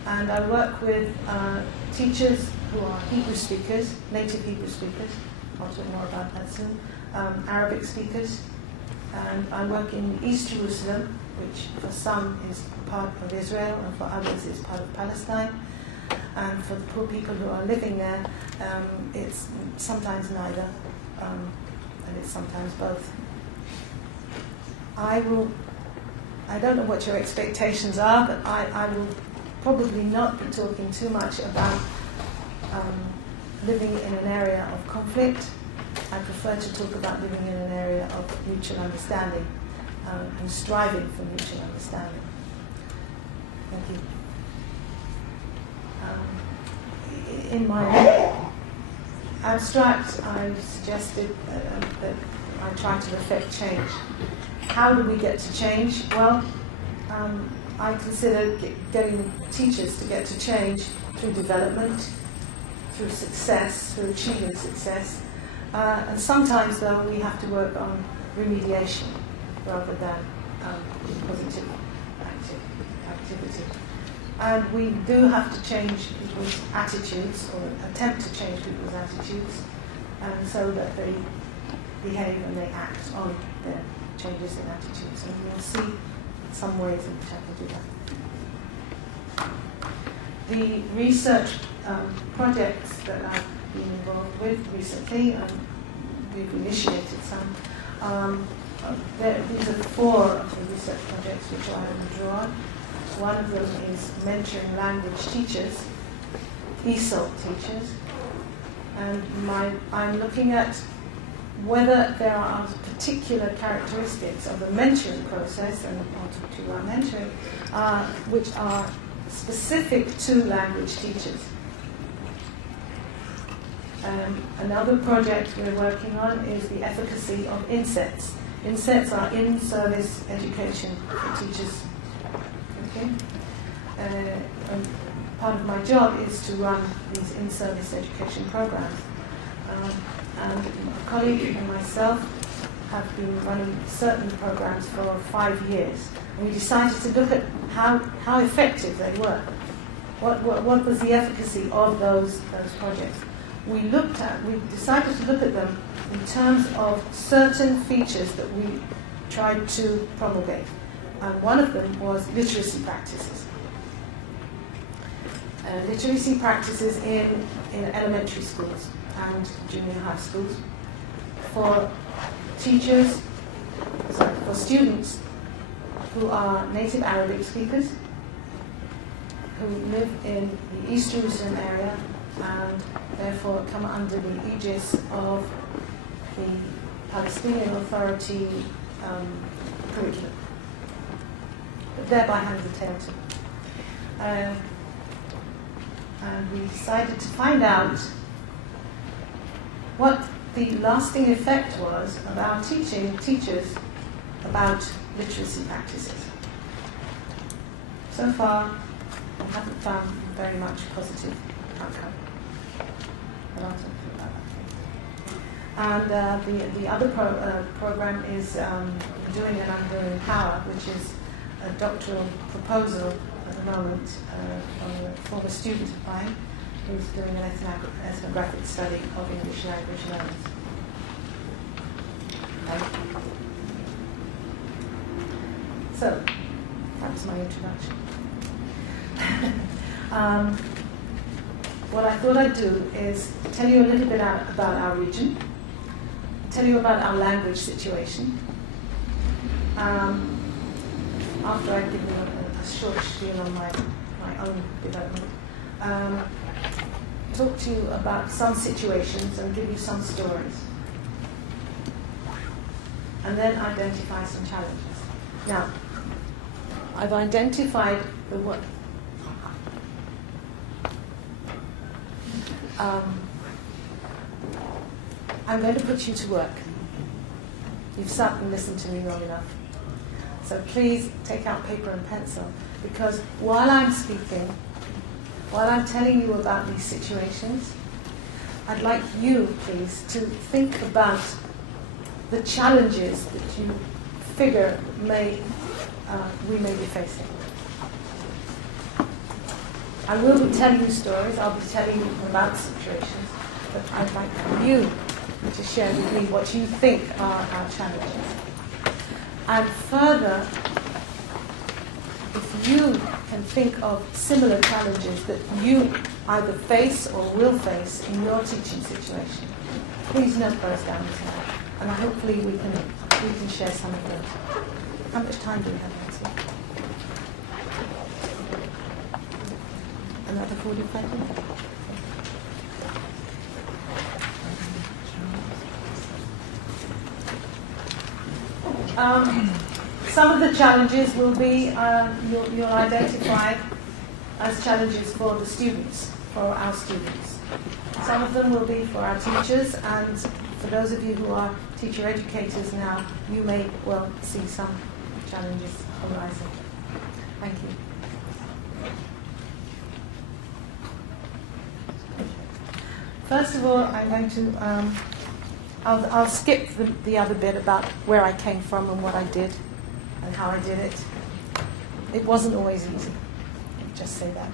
And I work with teachers who are Hebrew speakers, native Hebrew speakers. I'll talk more about that soon. Arabic speakers. And I work in East Jerusalem, which for some is part of Israel and for others is part of Palestine. And for the poor people who are living there, it's sometimes neither, and it's sometimes both. I don't know what your expectations are, but I will probably not be talking too much about living in an area of conflict. I prefer to talk about living in an area of mutual understanding and striving for mutual understanding. Thank you. In my abstract, I suggested that I try to affect change. How do we get to change? Well, I consider getting teachers to get to change through development, through success, through achieving success. And sometimes, though, we have to work on remediation rather than positive activity. And we do have to change people's attitudes, or attempt to change people's attitudes, and so that they behave and they act on their changes in attitudes. And we'll see some ways in which I can do that. The research projects that I've been involved with recently, and we've initiated some, these are 4 of the research projects which I will draw on. One of them is mentoring language teachers, ESOL teachers, and I'm looking at whether there are particular characteristics of the mentoring process, and I'll talk to you about mentoring, which are specific to language teachers. Another project we're working on is the efficacy of INSETs. INSETs are in-service education for teachers. Okay? And part of my job is to run these in-service education programs. And a colleague and myself have been running certain programs for 5 years. And we decided to look at how effective they were. What was the efficacy of those projects? We decided to look at them in terms of certain features that we tried to promulgate. And one of them was literacy practices. Literacy practices in elementary schools and junior high schools for students who are native Arabic speakers, who live in the East Jerusalem area and therefore come under the aegis of the Palestinian Authority curriculum. But thereby hangs the tail to. And we decided to find out what the lasting effect was of our teaching teachers about literacy practices. So far, I haven't found very much positive outcome. But I'll talk to you about that. And the other program is Doing and Undoing Power, which is a doctoral proposal at the moment from a former student of mine who's doing an ethnographic study of English language learners. So, that was my introduction. What I thought I'd do is tell you a little bit about our region, tell you about our language situation. After I give you a short spiel on my own development, talk to you about some situations and give you some stories. And then identify some challenges. Now, I've identified the what. I'm going to put you to work. You've sat and listened to me long enough. So please take out paper and pencil, because while I'm speaking, while I'm telling you about these situations, I'd like you, please, to think about the challenges that you figure we may be facing. I will be telling you stories, I'll be telling you about situations, but I'd like you to share with me what you think are our challenges. And further, if you can think of similar challenges that you either face or will face in your teaching situation, please note those down tonight. And hopefully we can share some of those. How much time do we have, Nancy? Another 45 minutes? Some of the challenges will be, you'll identify as challenges for the students, for our students. Some of them will be for our teachers, and for those of you who are teacher educators now, you may well see some challenges arising. Thank you. First of all, I'm going to, I'll skip the other bit about where I came from and what I did and how I did it. It wasn't always easy. Just say that.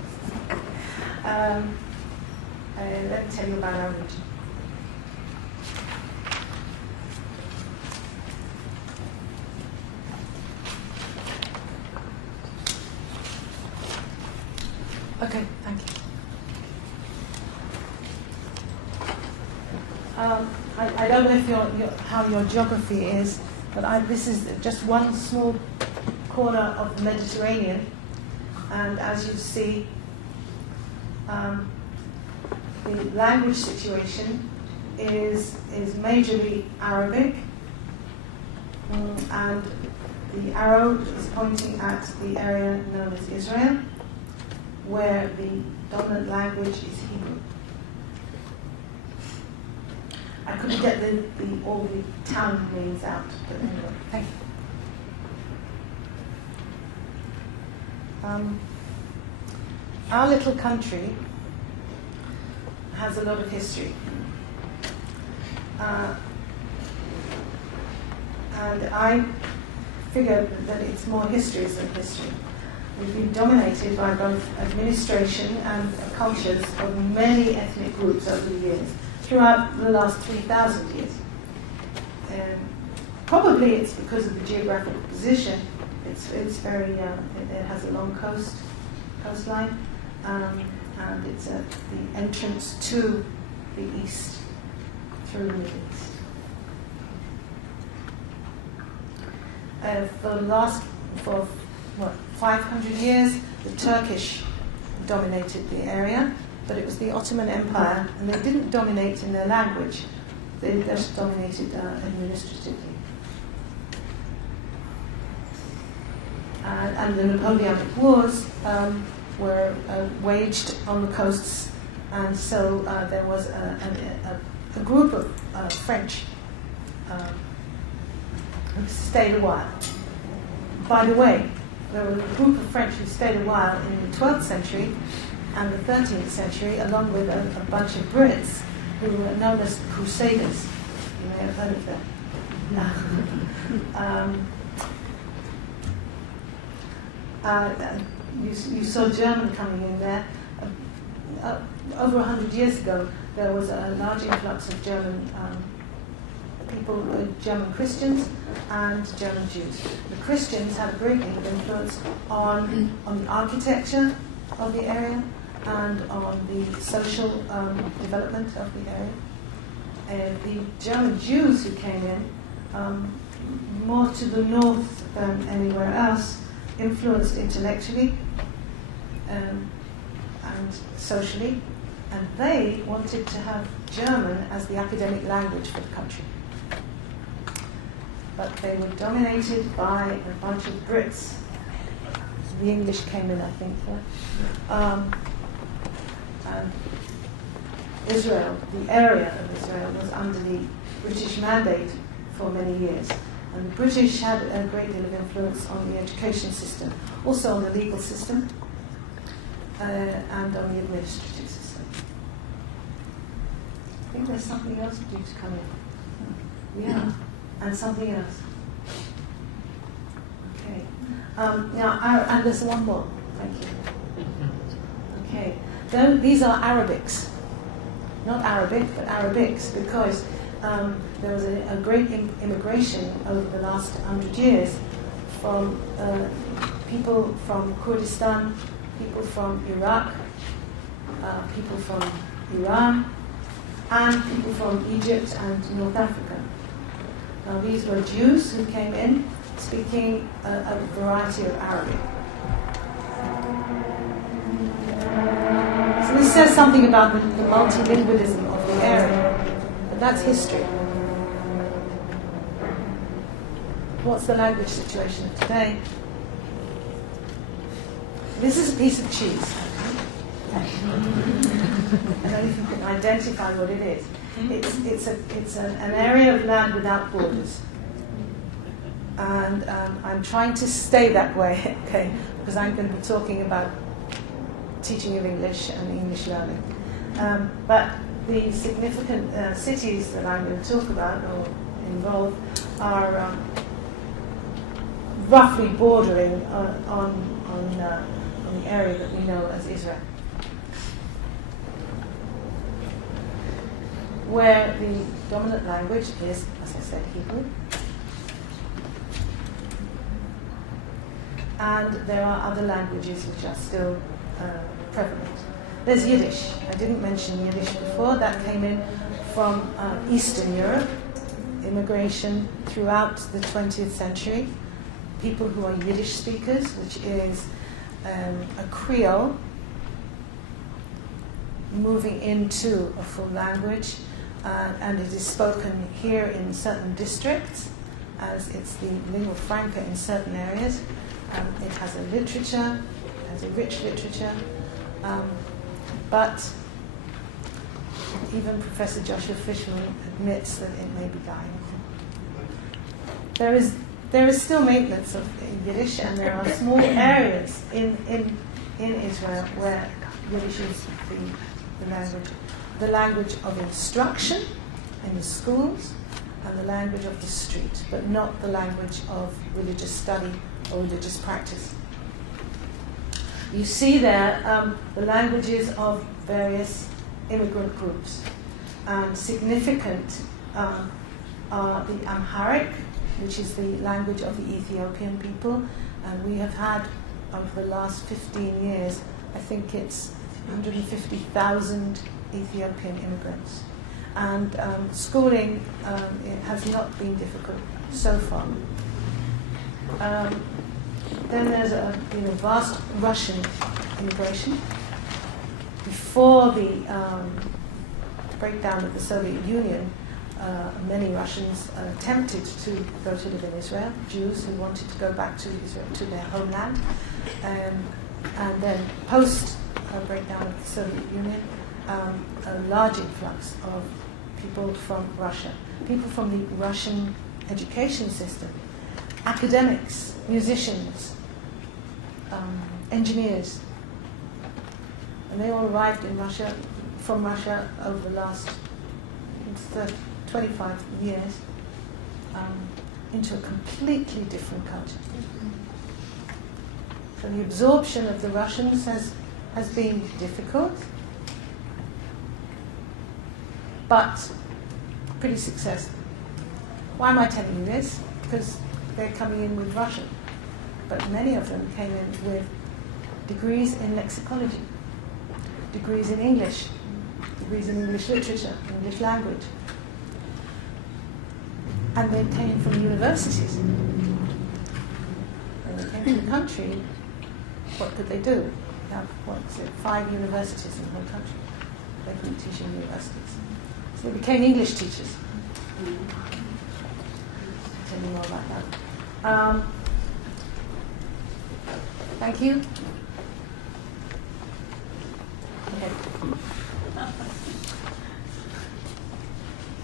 Let me tell you about our region. Okay, thank you. I don't know if how your geography is, but this is just one small corner of the Mediterranean, and as you see, the language situation is majorly Arabic, and the arrow is pointing at the area known as Israel, where the dominant language is Hebrew. I couldn't get all the town names out, but anyway, thank you. Our little country has a lot of history. And I figure that it's more histories than history. We've been dominated by both administration and cultures of many ethnic groups over the years, throughout the last 3,000 years. Probably it's because of the geographical position. It's very, it has a long coastline, and it's at the entrance to the east, through the Middle East. For 500 years, the Turkish dominated the area, but it was the Ottoman Empire, and they didn't dominate in their language. They just dominated administratively. And the Napoleonic Wars were waged on the coasts, and so there was a group of French who stayed a while. By the way, there were a group of French who stayed a while in the 12th century and the 13th century, along with a bunch of Brits who were known as Crusaders. You may have heard of them. You saw German coming in there. Over 100 years ago, there was a large influx of German people, German Christians and German Jews. The Christians had a great deal of influence on the architecture of the area and on the social development of the area. The German Jews who came in, more to the north than anywhere else, influenced intellectually and socially, And they wanted to have German as the academic language for the country. But they were dominated by a bunch of Brits. The English came in, I think, and Israel, the area of Israel, was under the British mandate for many years. And the British had a great deal of influence on the education system, also on the legal system, and on the administrative system. I think there's something else due to come in. Yeah, and something else. Okay. Now, and there's one more. Thank you. Okay. These are Arabics. Not Arabic, but Arabics, because there was a great immigration over the last 100 years from people from Kurdistan, people from Iraq, people from Iran, and people from Egypt and North Africa. Now, these were Jews who came in speaking a variety of Arabic. So this says something about the multilingualism of the area, but that's history. What's the language situation of today? This is a piece of cheese. I don't know if you can identify what it is. It's an area of land without borders. And I'm trying to stay that way, okay, because I'm going to be talking about teaching of English and English learning. But the significant cities that I'm going to talk about or involve are roughly bordering on the area that we know as Israel, where the dominant language is, as I said, Hebrew. And there are other languages which are still prevalent. There's Yiddish. I didn't mention Yiddish before. That came in from Eastern Europe, immigration throughout the 20th century. People who are Yiddish speakers, which is a Creole moving into a full language, and it is spoken here in certain districts, as it's the lingua franca in certain areas. It has a literature, has a rich literature, but even Professor Joshua Fishman admits that it may be dying. There is still maintenance of Yiddish, and there are small areas in Israel where Yiddish is the language of instruction in the schools and the language of the street, but not the language of religious study or religious practice. You see there the languages of various immigrant groups, and significant are the Amharic, which is the language of the Ethiopian people, and we have had, over the last 15 years, I think it's 150,000 Ethiopian immigrants. And schooling it has not been difficult so far. Then there's a vast Russian immigration. Before the breakdown of the Soviet Union, many Russians attempted to go to live in Israel, Jews who wanted to go back to Israel, to their homeland. And then post breakdown of the Soviet Union, a large influx of people from Russia, people from the Russian education system, academics, musicians, engineers, and they all arrived in Russia, from Russia over the last 25 years, into a completely different culture. So the absorption of the Russians has been difficult, but pretty successful. Why am I telling you this? Because they're coming in with Russian, but many of them came in with degrees in lexicology, degrees in English, degrees in English literature, English language. And they came from universities. When they came to the country, what could they do? We have, 5 universities in the whole country. They couldn't teach in universities. So they became English teachers. I'll tell you more about that. Thank you. Okay.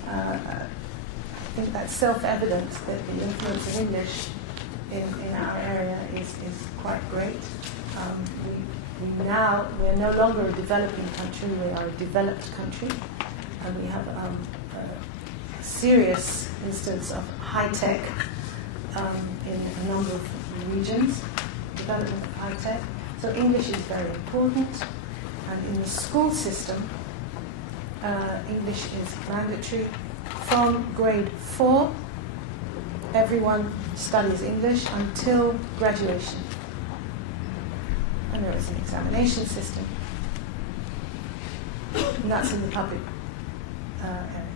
I think that's self-evident that the influence of English in our area is quite great. We're no longer a developing country, we are a developed country, and we have a serious instance of high-tech in a number of regions, development of high-tech. So English is very important, and in the school system, English is mandatory. From grade 4, everyone studies English until graduation. And there is an examination system. And that's in the public area.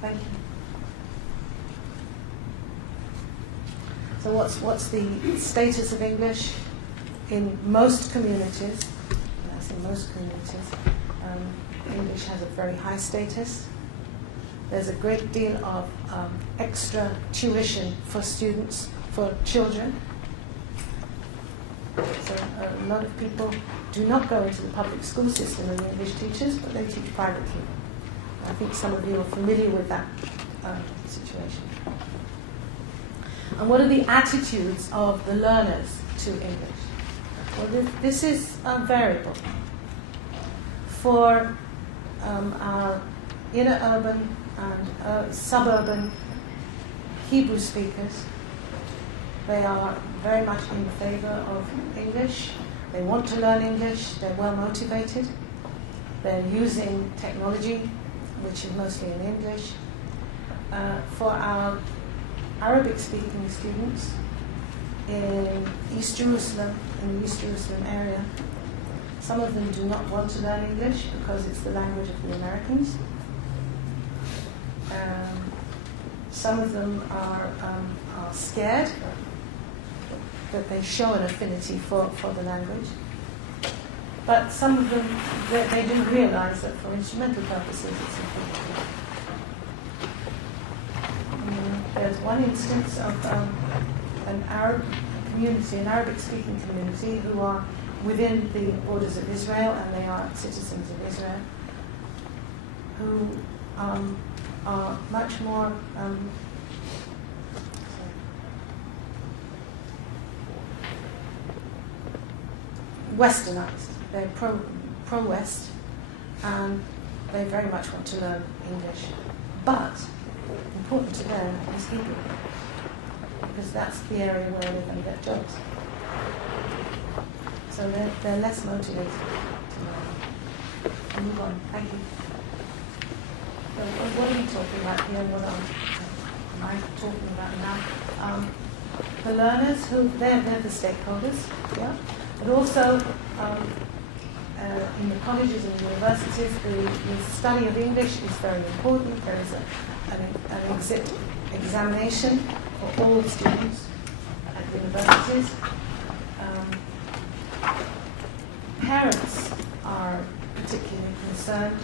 Thank you. So what's the status of English in most communities? That's in most communities. English has a very high status. There's a great deal of extra tuition for students, for children. So a lot of people do not go into the public school system as English teachers, but they teach privately. I think some of you are familiar with that situation. And what are the attitudes of the learners to English? Well, this is variable. For our inner urban and suburban Hebrew speakers, they are very much in favor of English. They want to learn English. They're well motivated. They're using technology, which is mostly in English. For our Arabic-speaking students in East Jerusalem, in the East Jerusalem area, some of them do not want to learn English because it's the language of the Americans. Some of them are scared that they show an affinity for the language. But some of them, they do realize that for instrumental purposes it's important. There's one instance of an Arab community, an Arabic-speaking community, who are within the borders of Israel, and they are citizens of Israel, who are much more westernized. They're pro-West, and they very much want to learn English. But important to them is Hebrew, because that's the area where they're going to get jobs. So they're less motivated to learn. I'll move on. Thank you. So what are we talking about here? What am I talking about now? The learners, they're the stakeholders, yeah. But also in the colleges and universities, the study of English is very important. There is an examination for all students at universities. Parents are particularly concerned,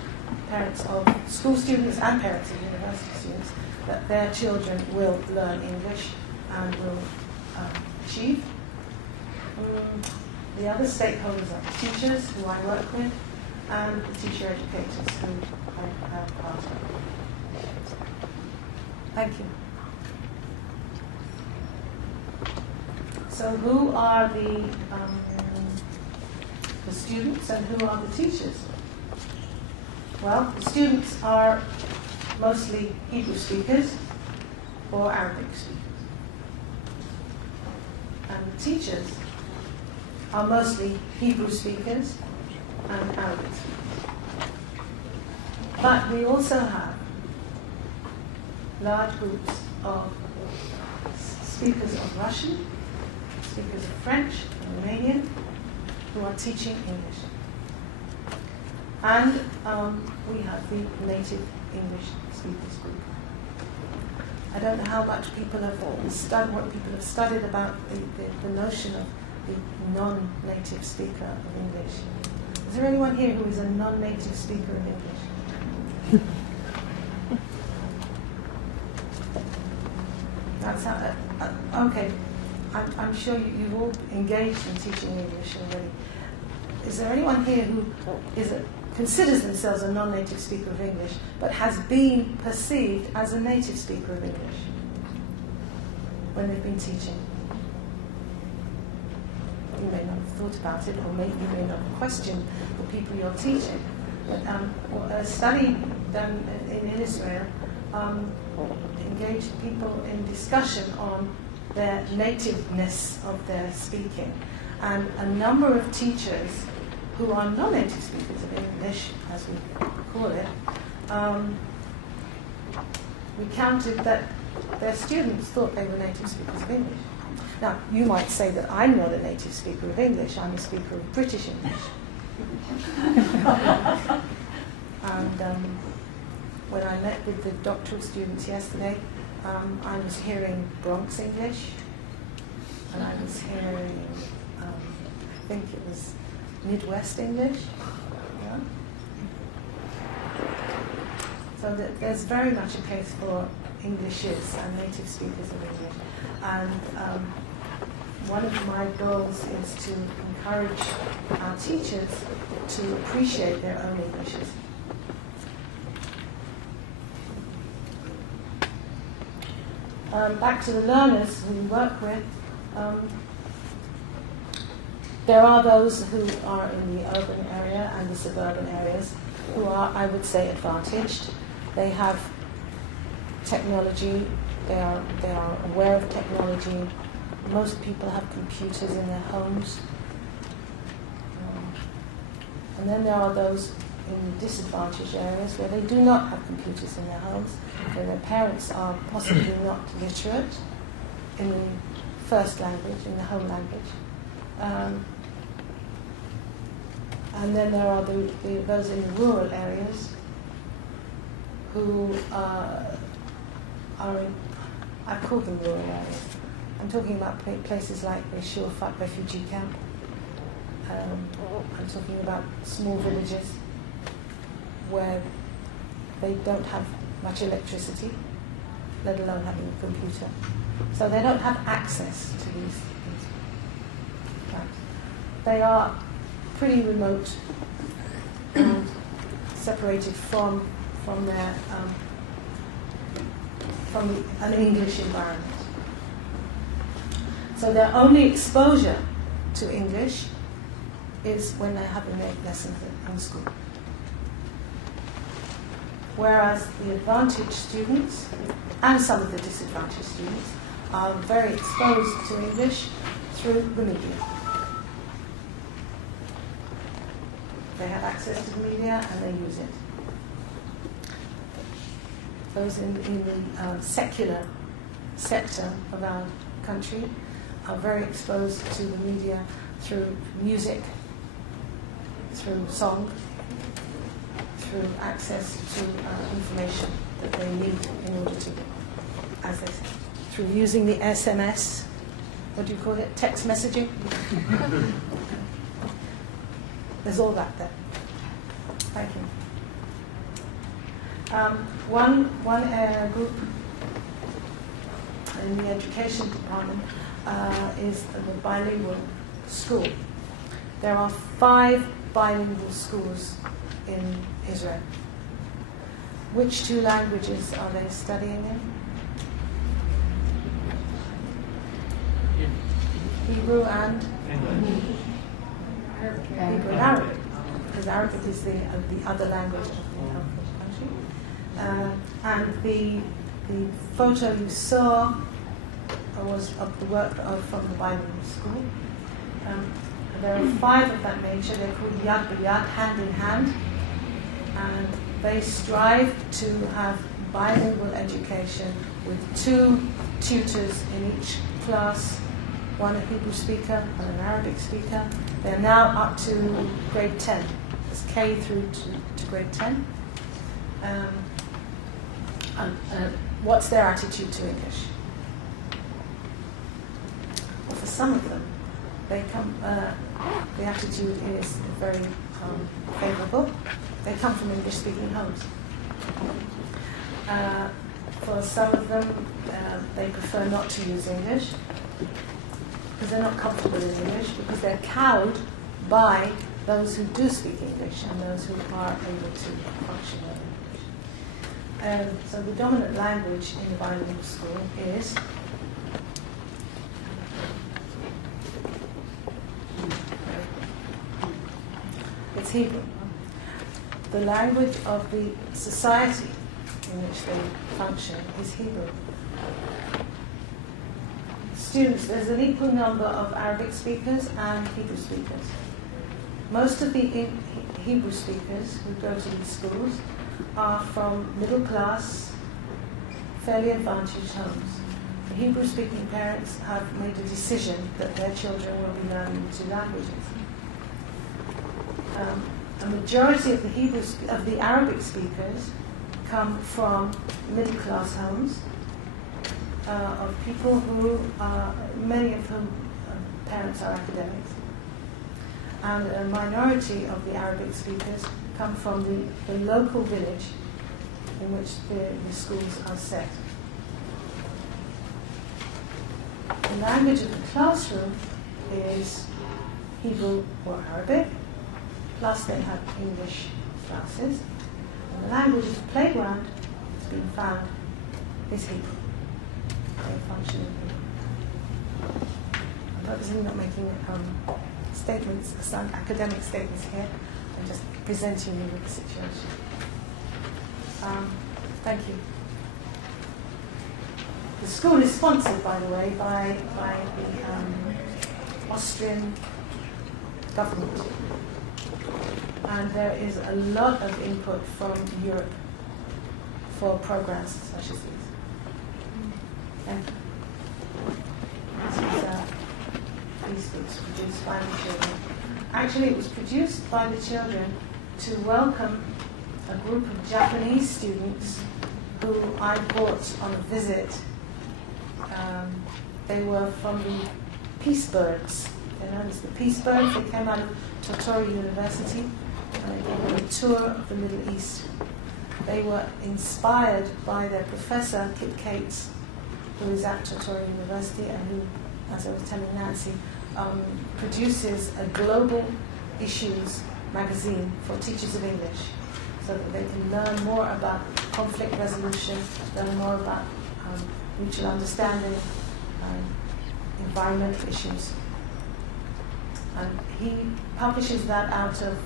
parents of school students and parents of university students, that their children will learn English and will achieve. The other stakeholders are the teachers, who I work with, and the teacher educators, who I am part of. Thank you. So who are the students and who are the teachers? Well, the students are mostly Hebrew speakers or Arabic speakers. And the teachers are mostly Hebrew speakers and Arabic speakers. But we also have large groups of speakers of Russian, speakers of French and Romanian, who are teaching English. And we have the native English speakers group. I don't know how much people have studied, what people have studied about the notion of the non-native speaker of English. Is there anyone here who is a non-native speaker of English? That's how, okay. I'm sure you've all engaged in teaching English already. Is there anyone here who considers themselves a non-native speaker of English, but has been perceived as a native speaker of English when they've been teaching? You may not have thought about it, or maybe you may not have questioned the people you're teaching. But a study done in Israel engaged people in discussion on their nativeness of their speaking. And a number of teachers who are non-native speakers of English, as we call it, recounted that their students thought they were native speakers of English. Now, you might say that I'm not a native speaker of English, I'm a speaker of British English. And when I met with the doctoral students yesterday, I was hearing Bronx English, and I was hearing, I think it was Midwest English. Yeah. So there's very much a case for Englishes and native speakers of English. And one of my goals is to encourage our teachers to appreciate their own Englishes. Back to the learners who we work with, there are those who are in the urban area and the suburban areas who are, I would say, advantaged. They have technology, they are aware of technology. Most people have computers in their homes. And then there are those in disadvantaged areas where they do not have computers in their homes, where their parents are possibly not literate in the first language, in the home language. And then there are those in the rural areas who are in, I call them rural areas. I'm talking about places like the Shulfat refugee camp. I'm talking about small villages where they don't have much electricity, let alone having a computer. So they don't have access to these things. Right. They are pretty remote and separated from their from an English environment. So their only exposure to English is when they're having their lessons in school. Whereas the advantaged students and some of the disadvantaged students are very exposed to English through the media. They have access to the media and they use it. Those in the secular sector of our country are very exposed to the media through music, through song, through access to information that they need in order to, as they say, through using the SMS, what do you call it, text messaging? There's all that there. Thank you. One group in the education department is the bilingual school. There are 5 bilingual schools in Israel. Which 2 languages are they studying in? Hebrew and Hebrew and Arabic, because Arabic is the other language of the country. And the photo you saw was of the work from the bilingual school. There are 5 of that nature. They're called Yad B'Yad, hand in hand, and they strive to have bilingual education with 2 tutors in each class, one a Hebrew speaker and an Arabic speaker. They're now up to grade 10. It's K through to grade 10. What's their attitude to English? Well, for some of them, they come. The attitude is very favourable. They come from English-speaking homes. For some of them, they prefer not to use English because they're not comfortable in English, because they're cowed by those who do speak English and those who are able to function in English. So the dominant language in the bilingual school is it's Hebrew. The language of the society in which they function is Hebrew. Students, there's an equal number of Arabic speakers and Hebrew speakers. Most of the Hebrew speakers who go to these schools are from middle class, fairly advantaged homes. The Hebrew-speaking parents have made a decision that their children will be learning the two languages. A majority of the Arabic speakers come from middle-class homes of people who are, many of whom parents are academics, and a minority of the Arabic speakers come from the local village in which the schools are set. The language of the classroom is Hebrew or Arabic, plus they have English classes. And the language of the playground that's been found is Hebrew. They function in Hebrew. I'm purposely not making statements, some academic statements here. I'm just presenting you with the situation. Thank you. The school is sponsored, by the way, by the Austrian government. And there is a lot of input from Europe for programs such as these. Thank you. These books produced by the children. Actually, it was produced by the children to welcome a group of Japanese students who I brought on a visit. They were from the Peace Birds. They're known as the Peace Birds. They came out of Totori University. They came on a tour of the Middle East. They were inspired by their professor, Kit Cates, who is at Totori University and who, as I was telling Nancy, produces a global issues magazine for teachers of English, so that they can learn more about conflict resolution, learn more about mutual understanding, environmental issues. And he publishes that out of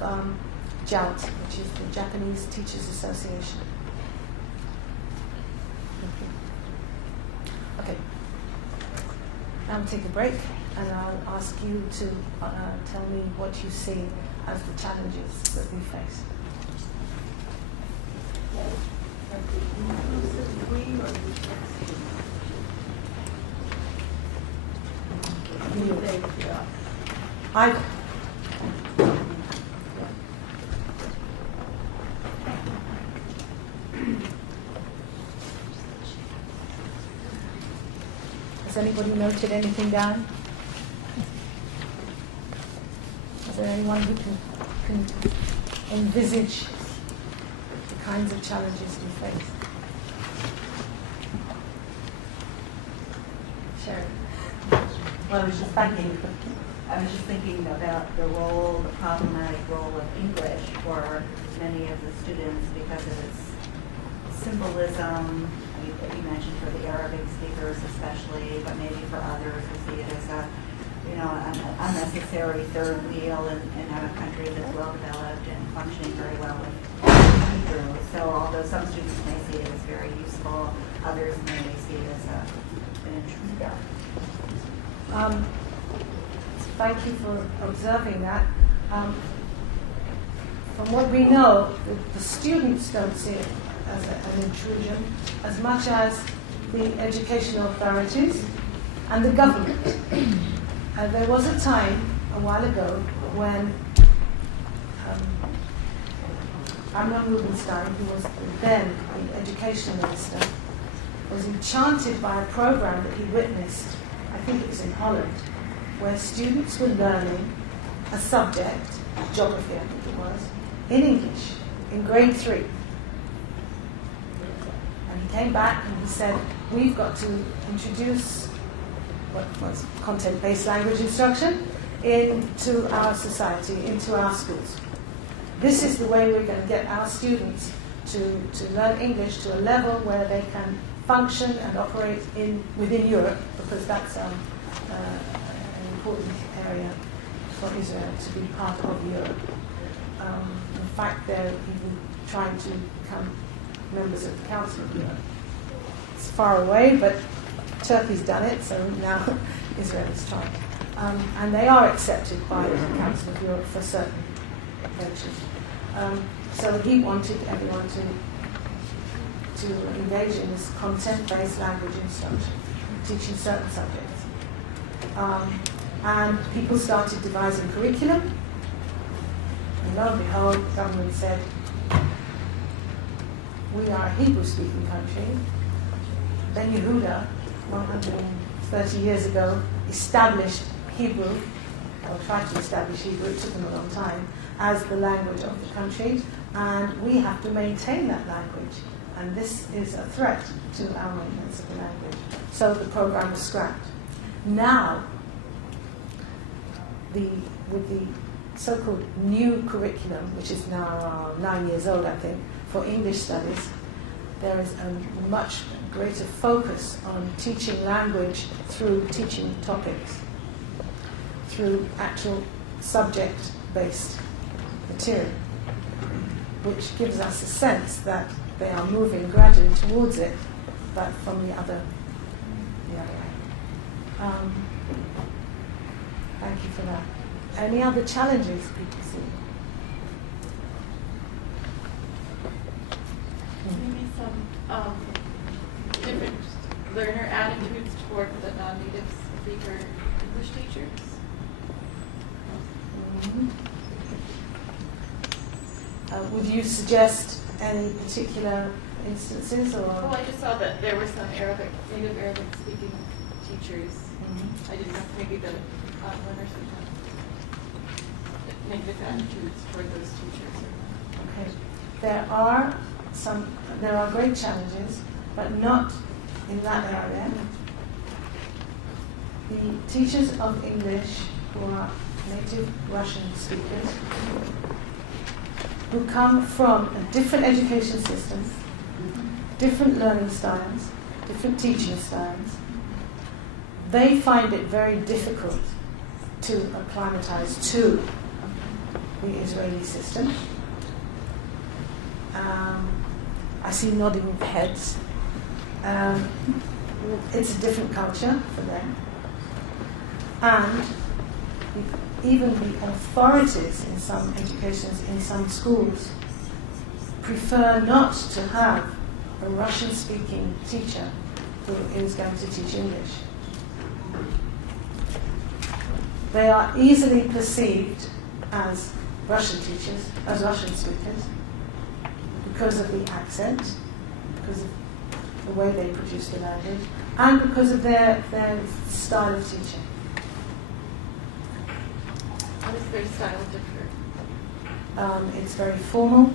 JALT, which is the Japanese Teachers Association. Okay. Now we'll take a break, and I'll ask you to tell me what you see as the challenges that we face. Has anybody noted anything down? Is there anyone who can envisage the kinds of challenges we face? Sure. Well, I was just thinking about the problematic role of English for many of the students because of its symbolism. You mentioned for the Arabic speakers especially, but maybe for others who see it as an unnecessary third wheel in a country that's well developed and functioning very well with Hebrew. So although some students may see it as very useful, others may see it as an intruder. Thank you for observing that. From what we know, the students don't see it as an intrusion as much as the educational authorities and the government. There was a time, a while ago, when Amnon Rubinstein, who was then the education minister, was enchanted by a program that he witnessed, I think it was in Holland, where students were learning a subject geography, I think it was, in English, in grade 3. And he came back and he said, we've got to introduce what was content-based language instruction into our society, into our schools. This is the way we're going to get our students to learn English to a level where they can function and operate within Europe, because that's an important area for Israel to be part of Europe. In fact, they're even trying to become members of the Council of Europe. It's far away, but Turkey's done it, so now Israel is trying. And they are accepted by the Council of Europe for certain ventures. So he wanted everyone to engage in this content-based language instruction, teaching certain subjects. And people started devising curriculum, and lo and behold, the government said, we are a Hebrew-speaking country. Ben Yehuda, 130 years ago, established Hebrew, or tried to establish Hebrew, it took them a long time, as the language of the country, and we have to maintain that language. And this is a threat to our maintenance of the language. So the program was scrapped. Now, with the so-called new curriculum, which is now 9 years old, I think, for English studies, there is a much greater focus on teaching language through teaching topics, through actual subject-based material, which gives us a sense that they are moving gradually towards it, but from the other way. Thank you for that. Any other challenges people see? Maybe some different learner attitudes toward the non-native speaker English teachers. Would you suggest any particular instances, or? Well, I just saw that there were some native Arabic speaking teachers. I didn't know if maybe the learners would have negative attitudes toward those teachers. Okay. There are great challenges, but not in that area. The teachers of English who are native Russian speakers, who come from a different education system, different learning styles, different teaching styles, they find it very difficult to acclimatize to the Israeli system. I see nodding heads. It's a different culture for them. And even the authorities in some educations, in some schools, prefer not to have a Russian-speaking teacher who is going to teach English. They are easily perceived as Russian teachers, as Russian speakers, because of the accent, because of the way they produce the language, and because of their style of teaching. How does their style differ? It's very formal.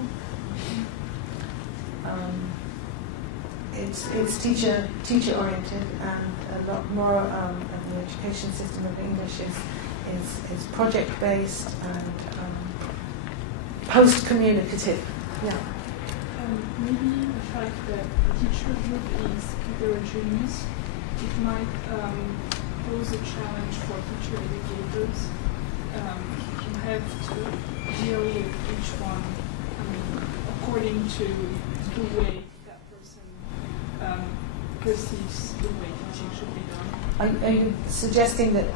It's teacher oriented, and a lot more of the education system of English is project based and post communicative. Yeah. Maybe the fact that the teacher group is heterogeneous, it might pose a challenge for teacher educators who have to deal with each one, according to the way that person perceives the way teaching should be done. Are you suggesting that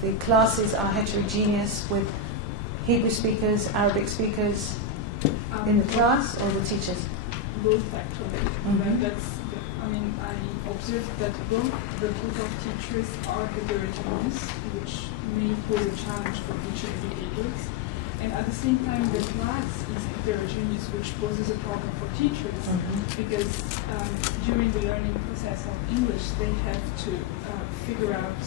the classes are heterogeneous with Hebrew speakers, Arabic speakers in the class, or the teachers? Both, actually. I observed that both the group of teachers are heterogeneous, which may pose a challenge for teacher educators. And at the same time, the class is heterogeneous, which poses a problem for teachers, because during the learning process of English, they have to figure out,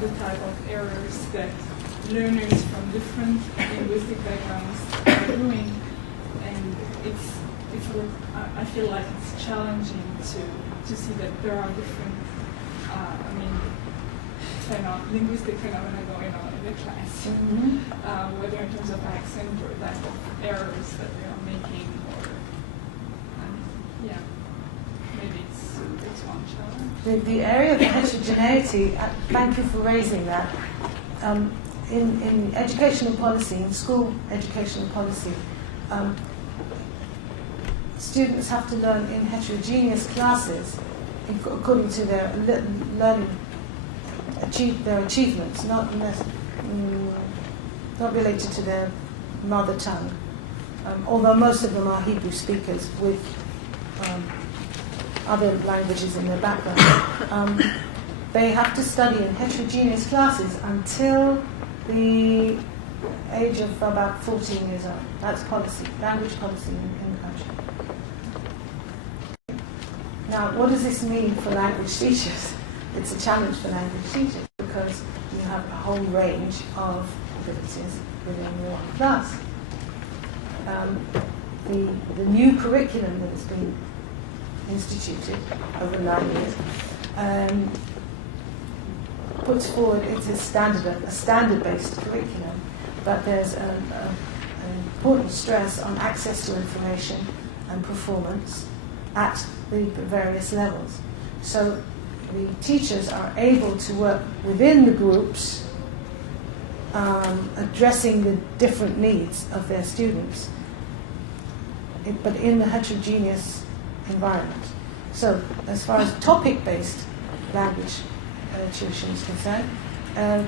the type of errors that learners from different linguistic backgrounds are doing, and I feel like it's challenging to see that there are different, linguistic phenomena going on in the class, whether in terms of accent or type of errors that they are making, or maybe it's one challenge. The area of heterogeneity, thank you for raising that. In educational policy, in school educational policy, students have to learn in heterogeneous classes according to their learning, their achievements, not related to their mother tongue. Although most of them are Hebrew speakers with other languages in their background. They have to study in heterogeneous classes until the age of about 14 years old. That's policy, language policy in the country. Now, what does this mean for language teachers? It's a challenge for language teachers because you have a whole range of abilities within one class. The new curriculum that has been instituted over 9 years puts forward it's a standard-based curriculum, but there's an important stress on access to information and performance at the various levels. So the teachers are able to work within the groups, addressing the different needs of their students, but in the heterogeneous environment. So as far as topic-based language tuition is concerned, as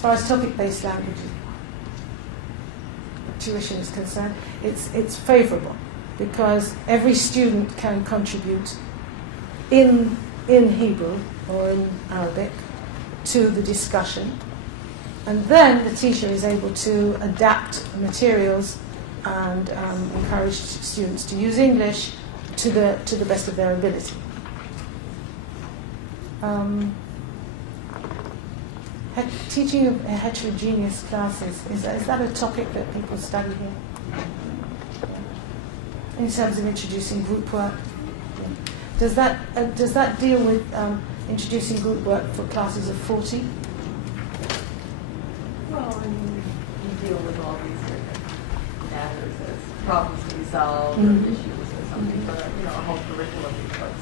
far as topic-based language tuition is concerned, it's favourable because every student can contribute in Hebrew or in Arabic to the discussion, and then the teacher is able to adapt materials and encourage students to use English to the best of their ability. Teaching of heterogeneous classes, is that a topic that people study here? In terms of introducing group work? Does that deal with introducing group work for classes of 40? Well, I mean, you deal with all these different matters as problems to be solved or issues or something, but a whole curriculum because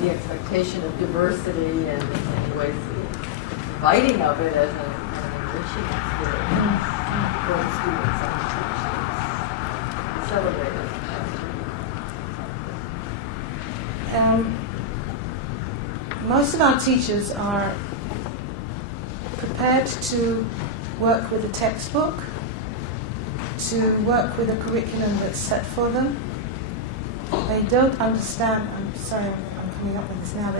the expectation of diversity and in many ways inviting of it as an enriching experience for the students and the teachers. Celebrated. Most of our teachers are prepared to work with a textbook, to work with a curriculum that's set for them. They don't understand, I'm sorry I'm coming up with this now,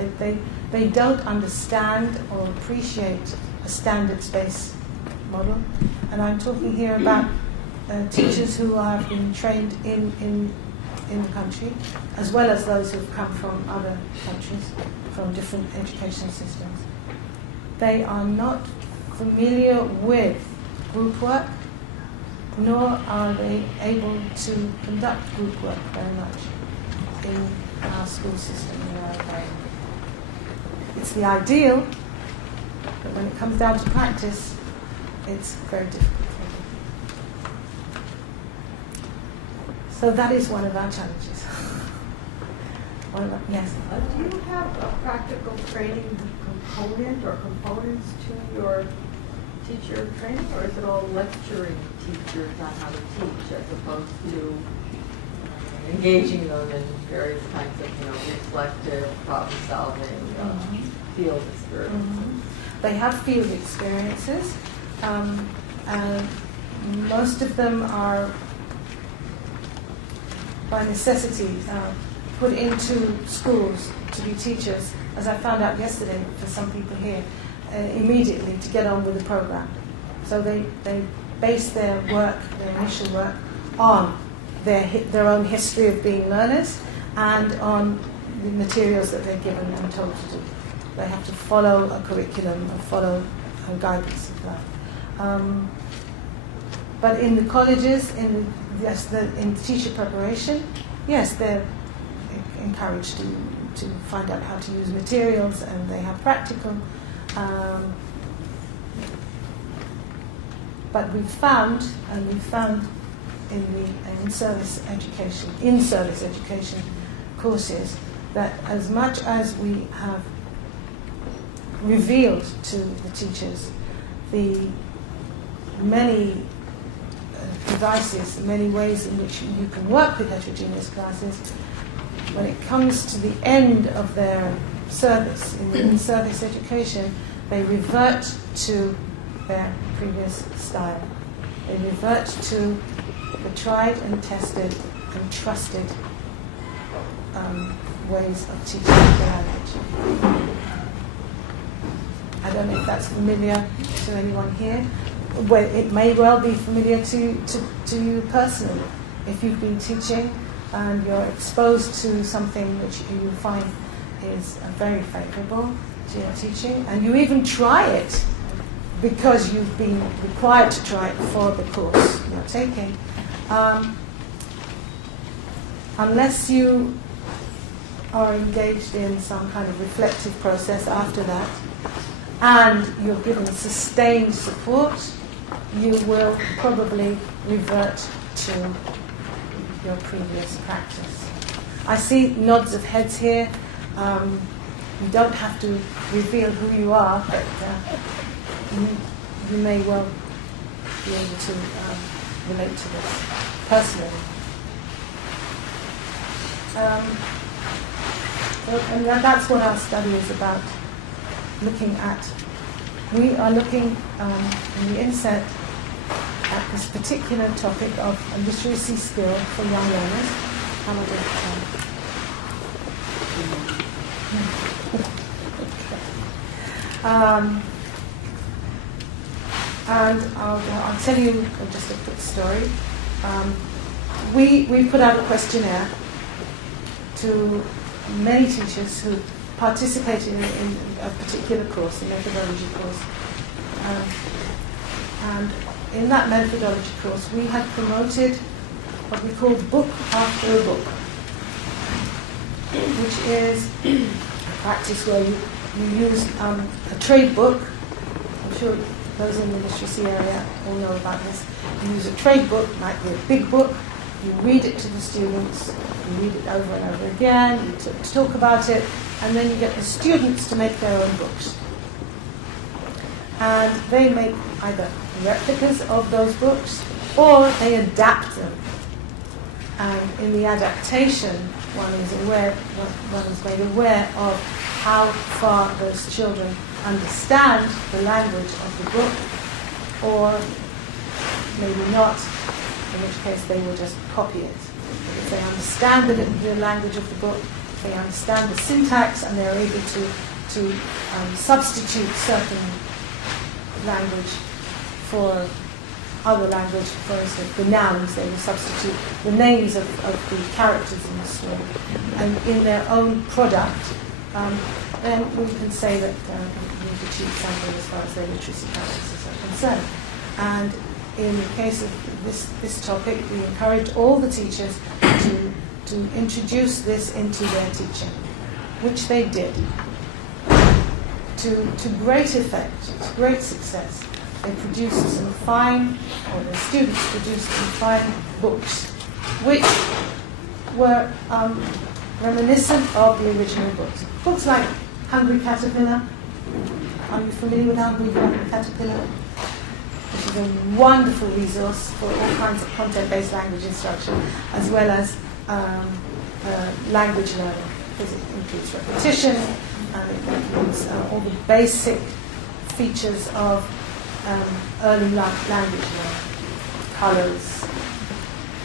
they don't understand or appreciate a standards-based model. And I'm talking here about teachers who have been trained in the country, as well as those who've come from other countries, from different education systems. They are not familiar with group work, nor are they able to conduct group work very much in our school system in our environment. It's the ideal, but when it comes down to practice, it's very difficult. So that is one of our challenges. Yes? Do you have a practical training component or components to your teacher training, or is it all lecturing teachers on how to teach as opposed to engaging them in various kinds of reflective, problem-solving, field experiences? They have field experiences, and most of them are by necessity put into schools to be teachers, as I found out yesterday for some people here, immediately to get on with the program. So they base their work, their initial work, on their own history of being learners and on the materials that they're given and told to do. They have to follow a curriculum and follow a guidance of that. But in the colleges, in teacher preparation, yes, they're encouraged to find out how to use materials, and they have practicum. But we found in the in-service education courses that as much as we have revealed to the teachers the many devices, many ways in which you can work with heterogeneous classes, when it comes to the end of their service, in the in-service education, they revert to their previous style. They revert to the tried and tested and trusted ways of teaching the language. I don't know if that's familiar to anyone here. Well, it may well be familiar to you personally. If you've been teaching and you're exposed to something which you find is very favourable to your teaching, and you even try it because you've been required to try it for the course you're taking, unless you are engaged in some kind of reflective process after that, and you're given sustained support, you will probably revert to your previous practice. I see nods of heads here. You don't have to reveal who you are, but you may well be able to relate to this personally. And that's what our study is about. We are looking in the inset at this particular topic of literacy skill for young learners. And I'll tell you just a quick story. We put out a questionnaire to many teachers who participated in a particular course, a methodology course. And in that methodology course, we had promoted what we call book after a book, which is a practice where you use a trade book. I'm sure those in the literacy area all know about this. You use a trade book, might be a big book. You read it to the students, you read it over and over again, you talk about it, and then you get the students to make their own books. And they make either replicas of those books, or they adapt them. And in the adaptation, one is made aware of how far those children understand the language of the book, or maybe not, in which case they will just copy it. If they understand the language of the book, they understand the syntax, and they're able to substitute certain language for other language. For instance, the nouns, they will substitute the names of the characters in the story. And in their own product, then we can say that we've achieved something as far as their literacy practices are concerned. And in the case of this topic, we encourage all the teachers to introduce this into their teaching, which they did, to great effect, to great success. They produced some fine, or the students produced some fine books, which were reminiscent of the original books. Books like Hungry Caterpillar. Are you familiar with Hungry Caterpillar? Which is a wonderful resource for all kinds of content-based language instruction, as well as language learning, because it includes repetition, and it includes all the basic features of early language learning, colours,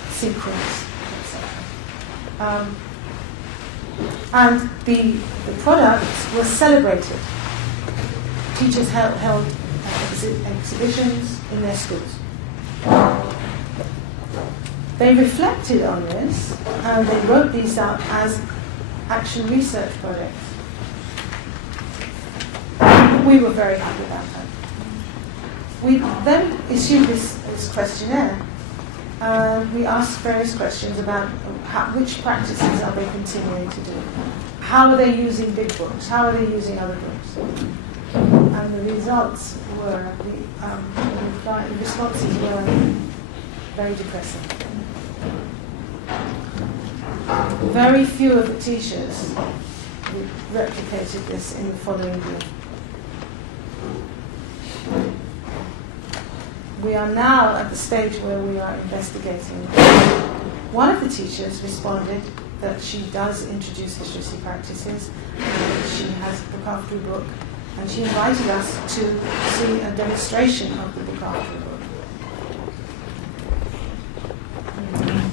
sequence, etc. And the products were celebrated. Teachers held exhibitions in their schools. They reflected on this, and they wrote these out as action research projects. we were very happy about that. We then issued this questionnaire. We asked various questions about which practices are they continuing to do. How are they using big books? How are they using other books? And the results were, the responses were very depressing. Very few of the teachers replicated this in the following year. We are now at the stage where we are investigating. One of the teachers responded that she does introduce literacy practices, and she has a book after book, and she invited us to see a demonstration of the book after book.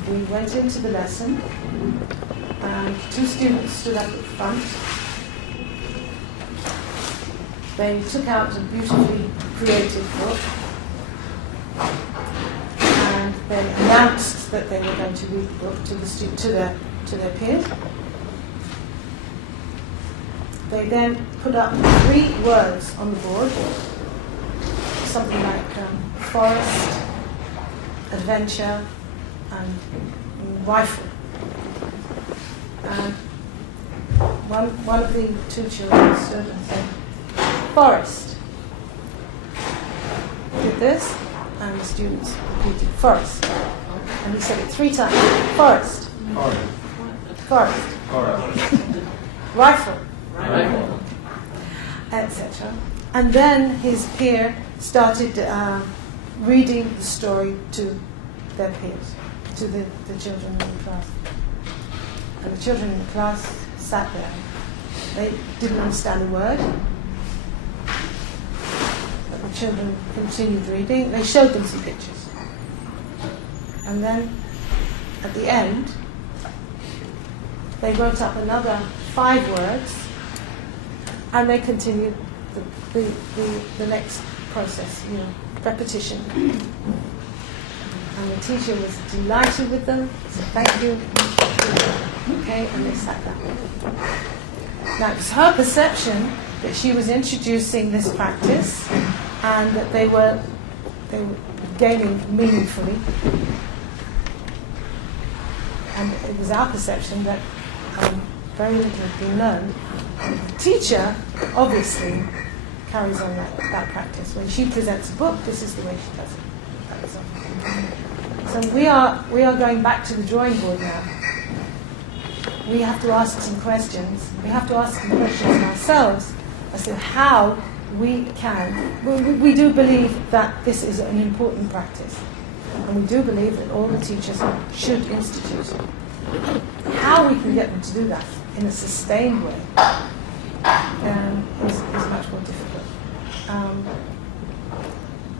We went into the lesson, and 2 students stood up at the front. They took out a beautifully created book, and they announced that they were going to read the book to their peers. They then put up 3 words on the board, something like forest, adventure, and rifle. And one of the 2 children stood and said, forest. Did this, and the students repeated, forest. And he said it 3 times, forest. Forest. Rifle. Etc. And then his peer started reading the story to their peers, to the children in the class. And the children in the class sat there. They didn't understand a word. But the children continued reading. They showed them some pictures. And then, at the end, they wrote up another 5 words, and they continued the next process, repetition. And the teacher was delighted with them, said thank you, okay, and they sat down. Now, it was her perception that she was introducing this practice and that they were gaining meaningfully. And it was our perception that very little had been learned. The teacher, obviously, carries on that practice. When she presents a book, this is the way she does it. So we are going back to the drawing board now. We have to ask some questions. We have to ask some questions ourselves as to how we can. We do believe that this is an important practice, and we do believe that all the teachers should institute it. How we can get them to do that in a sustained way is much more difficult.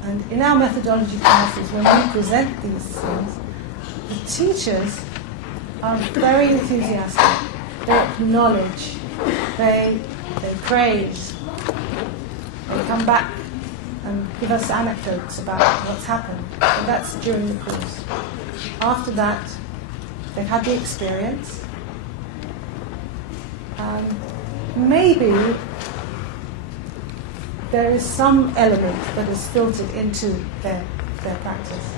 And in our methodology classes, when we present these things, the teachers are very enthusiastic. They acknowledge, they praise, they come back and give us anecdotes about what's happened. And that's during the course. After that, they've had the experience. Maybe there is some element that is filtered into their practice,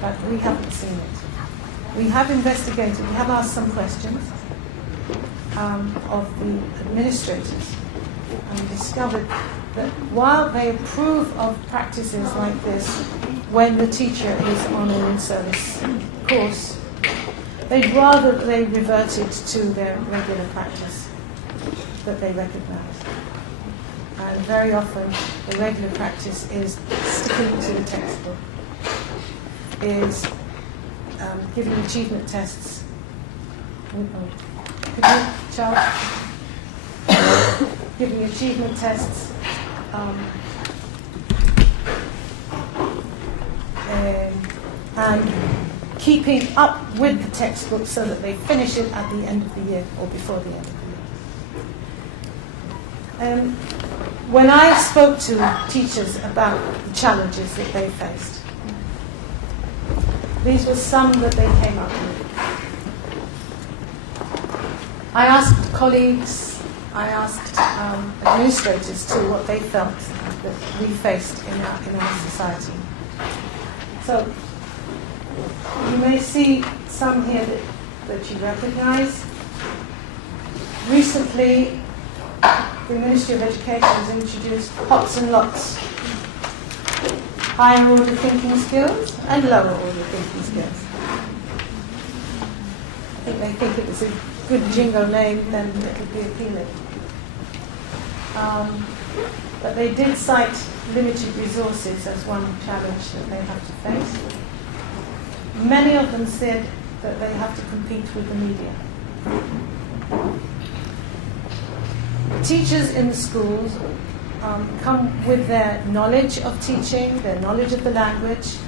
but we haven't seen it. We have investigated, we have asked some questions of the administrators and discovered that while they approve of practices like this when the teacher is on an in-service course, they'd rather they reverted to their regular practice that they recognise. And very often, the regular practice is sticking to the textbook, is giving achievement tests. Giving achievement tests, and keeping up with the textbook so that they finish it at the end of the year or before the end of the year. When I spoke to teachers about the challenges that they faced, these were some that they came up with. I asked colleagues I asked administrators too what they felt that we faced in our society. So you may see some here that you recognize. Recently, the Ministry of Education has introduced HOTS and LOTS, higher order thinking skills and lower order thinking skills. I think they think it was a good jingo name, then it would be appealing. But they did cite limited resources as one challenge that they have to face. Many of them said that they have to compete with the media. The teachers in the schools come with their knowledge of teaching, their knowledge of the language,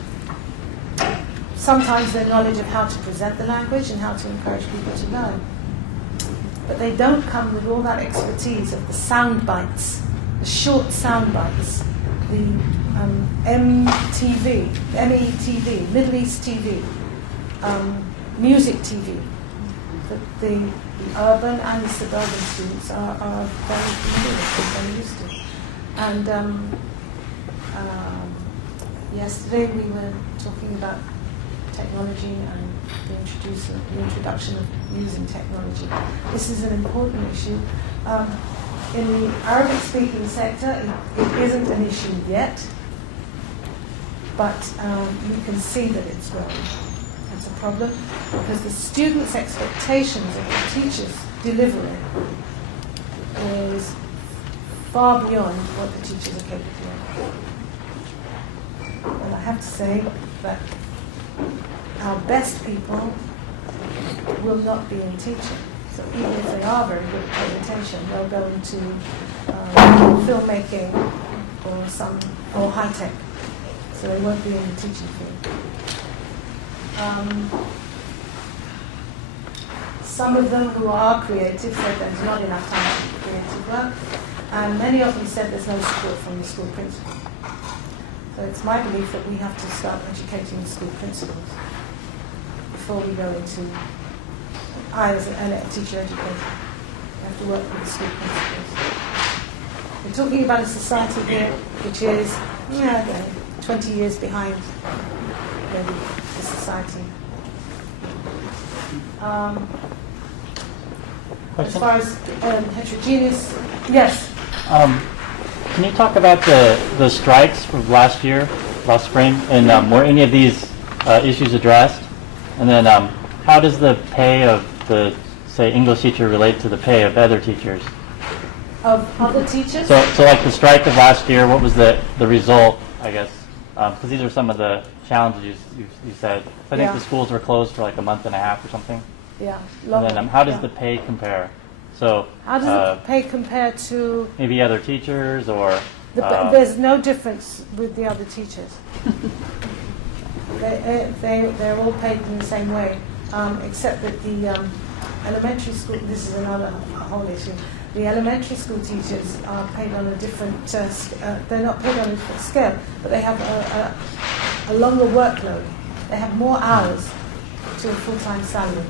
sometimes their knowledge of how to present the language and how to encourage people to learn. But they don't come with all that expertise of the sound bites, the short sound bites, the METV, Middle East TV, music TV. The urban and the suburban students are very familiar with, very used to. And yesterday we were talking about technology and the introduction of using technology. This is an important issue. In the Arabic-speaking sector, it isn't an issue yet, but you can see that it's growing. It's a problem because the students' expectations of the teachers' delivery is far beyond what the teachers are capable of. And I have to say that our best people will not be in teaching. So even if they are very good at paying attention, they'll go into filmmaking or high tech. So they won't be in the teaching field. Some of them who are creative said there's not enough time for creative work, and many of them said there's no support from the school principal. So it's my belief that we have to start educating the school principals before we go into, I as a teacher educator, we have to work with the school principals. We're talking about a society here which is 20 years behind the society. As far as heterogeneous, yes. Can you talk about the strikes from last spring, and were any of these issues addressed? And then how does the pay of the, say, English teacher relate to the pay of other teachers? Of other teachers? So like the strike of last year, what was the result, I guess? Because these are some of the challenges you said. I think the schools were closed for like a month and a half or something. Yeah. And then how does the pay compare? So how does the pay compare to maybe other teachers or? There's no difference with the other teachers. They're all paid in the same way, except that the elementary school. This is another whole issue. The elementary school teachers are paid on a different. They're not paid on a different scale, but they have a longer workload. They have more hours to a full-time salary,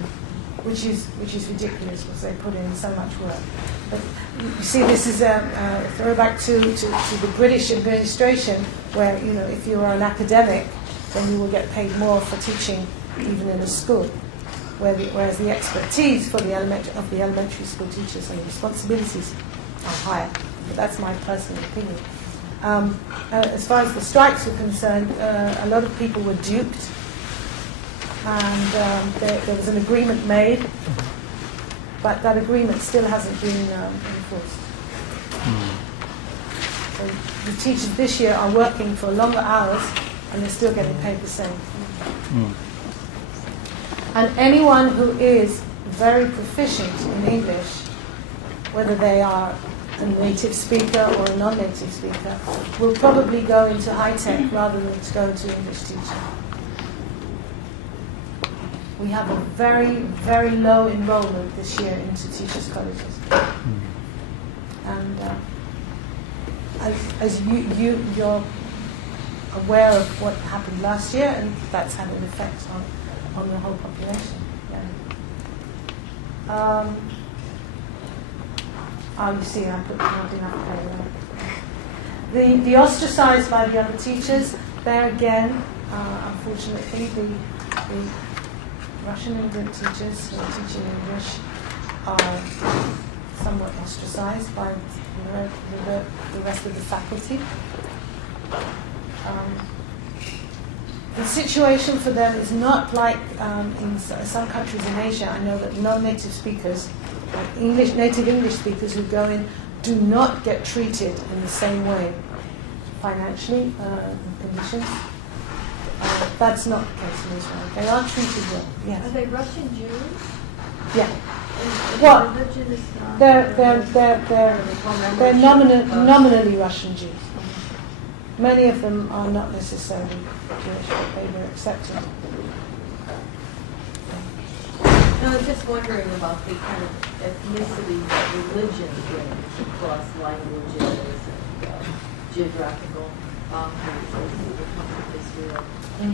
which is ridiculous because they put in so much work. But you see, this is a throwback to the British administration, where if you are an academic, then you will get paid more for teaching even in a school, whereas the expertise for the elementary school teachers and the responsibilities are higher. But that's my personal opinion. As far as the strikes were concerned, a lot of people were duped, and there was an agreement made, but that agreement still hasn't been enforced. So the teachers this year are working for longer hours, and they're still getting paid the same. And anyone who is very proficient in English, whether they are a native speaker or a non-native speaker, will probably go into high-tech rather than to go into English teaching. We have a very, very low enrollment this year into teachers' colleges. And as you're aware of what happened last year, and that's had an effect on the whole population. Yeah. Oh, you see, I put not enough pay. The ostracized by the other teachers, there again, unfortunately, the Russian immigrant teachers who are teaching English are somewhat ostracized by the rest of the faculty. The situation for them is not like in some countries in Asia. I know that non-native speakers, native English speakers who go in, do not get treated in the same way financially, conditions. That's not the case in Israel. They are treated well. Yes. Are they Russian Jews? Yeah. And Well, religion is not. they're nominally Russian Jews. Many of them are not necessarily Jewish, but they were accepted. No, I was just wondering about the kind of ethnicity that religion brings across languages and geographical boundaries as we come to Israel. It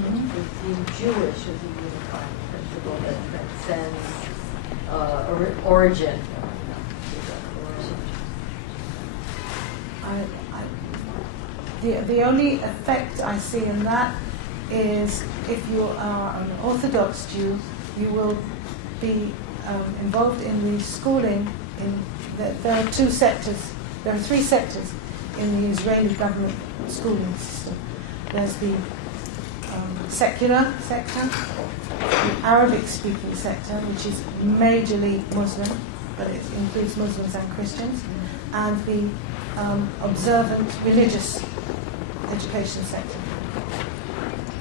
seems Jewish as a unifying principle that transcends origin. The only effect I see in that is if you are an Orthodox Jew, you will be involved in the schooling. There are two sectors. There are three sectors in the Israeli government schooling system. There's the secular sector, the Arabic-speaking sector, which is majorly Muslim, but it includes Muslims and Christians, and the observant religious education sector.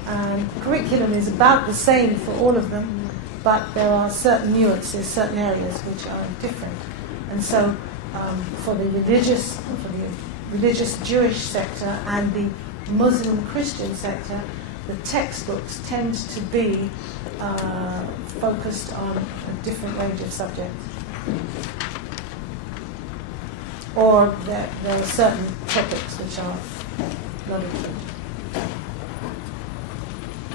And the curriculum is about the same for all of them, but there are certain nuances, certain areas which are different. And so for the religious Jewish sector and the Muslim Christian sector, the textbooks tend to be focused on a different range of subjects. Or there are certain topics which are not included.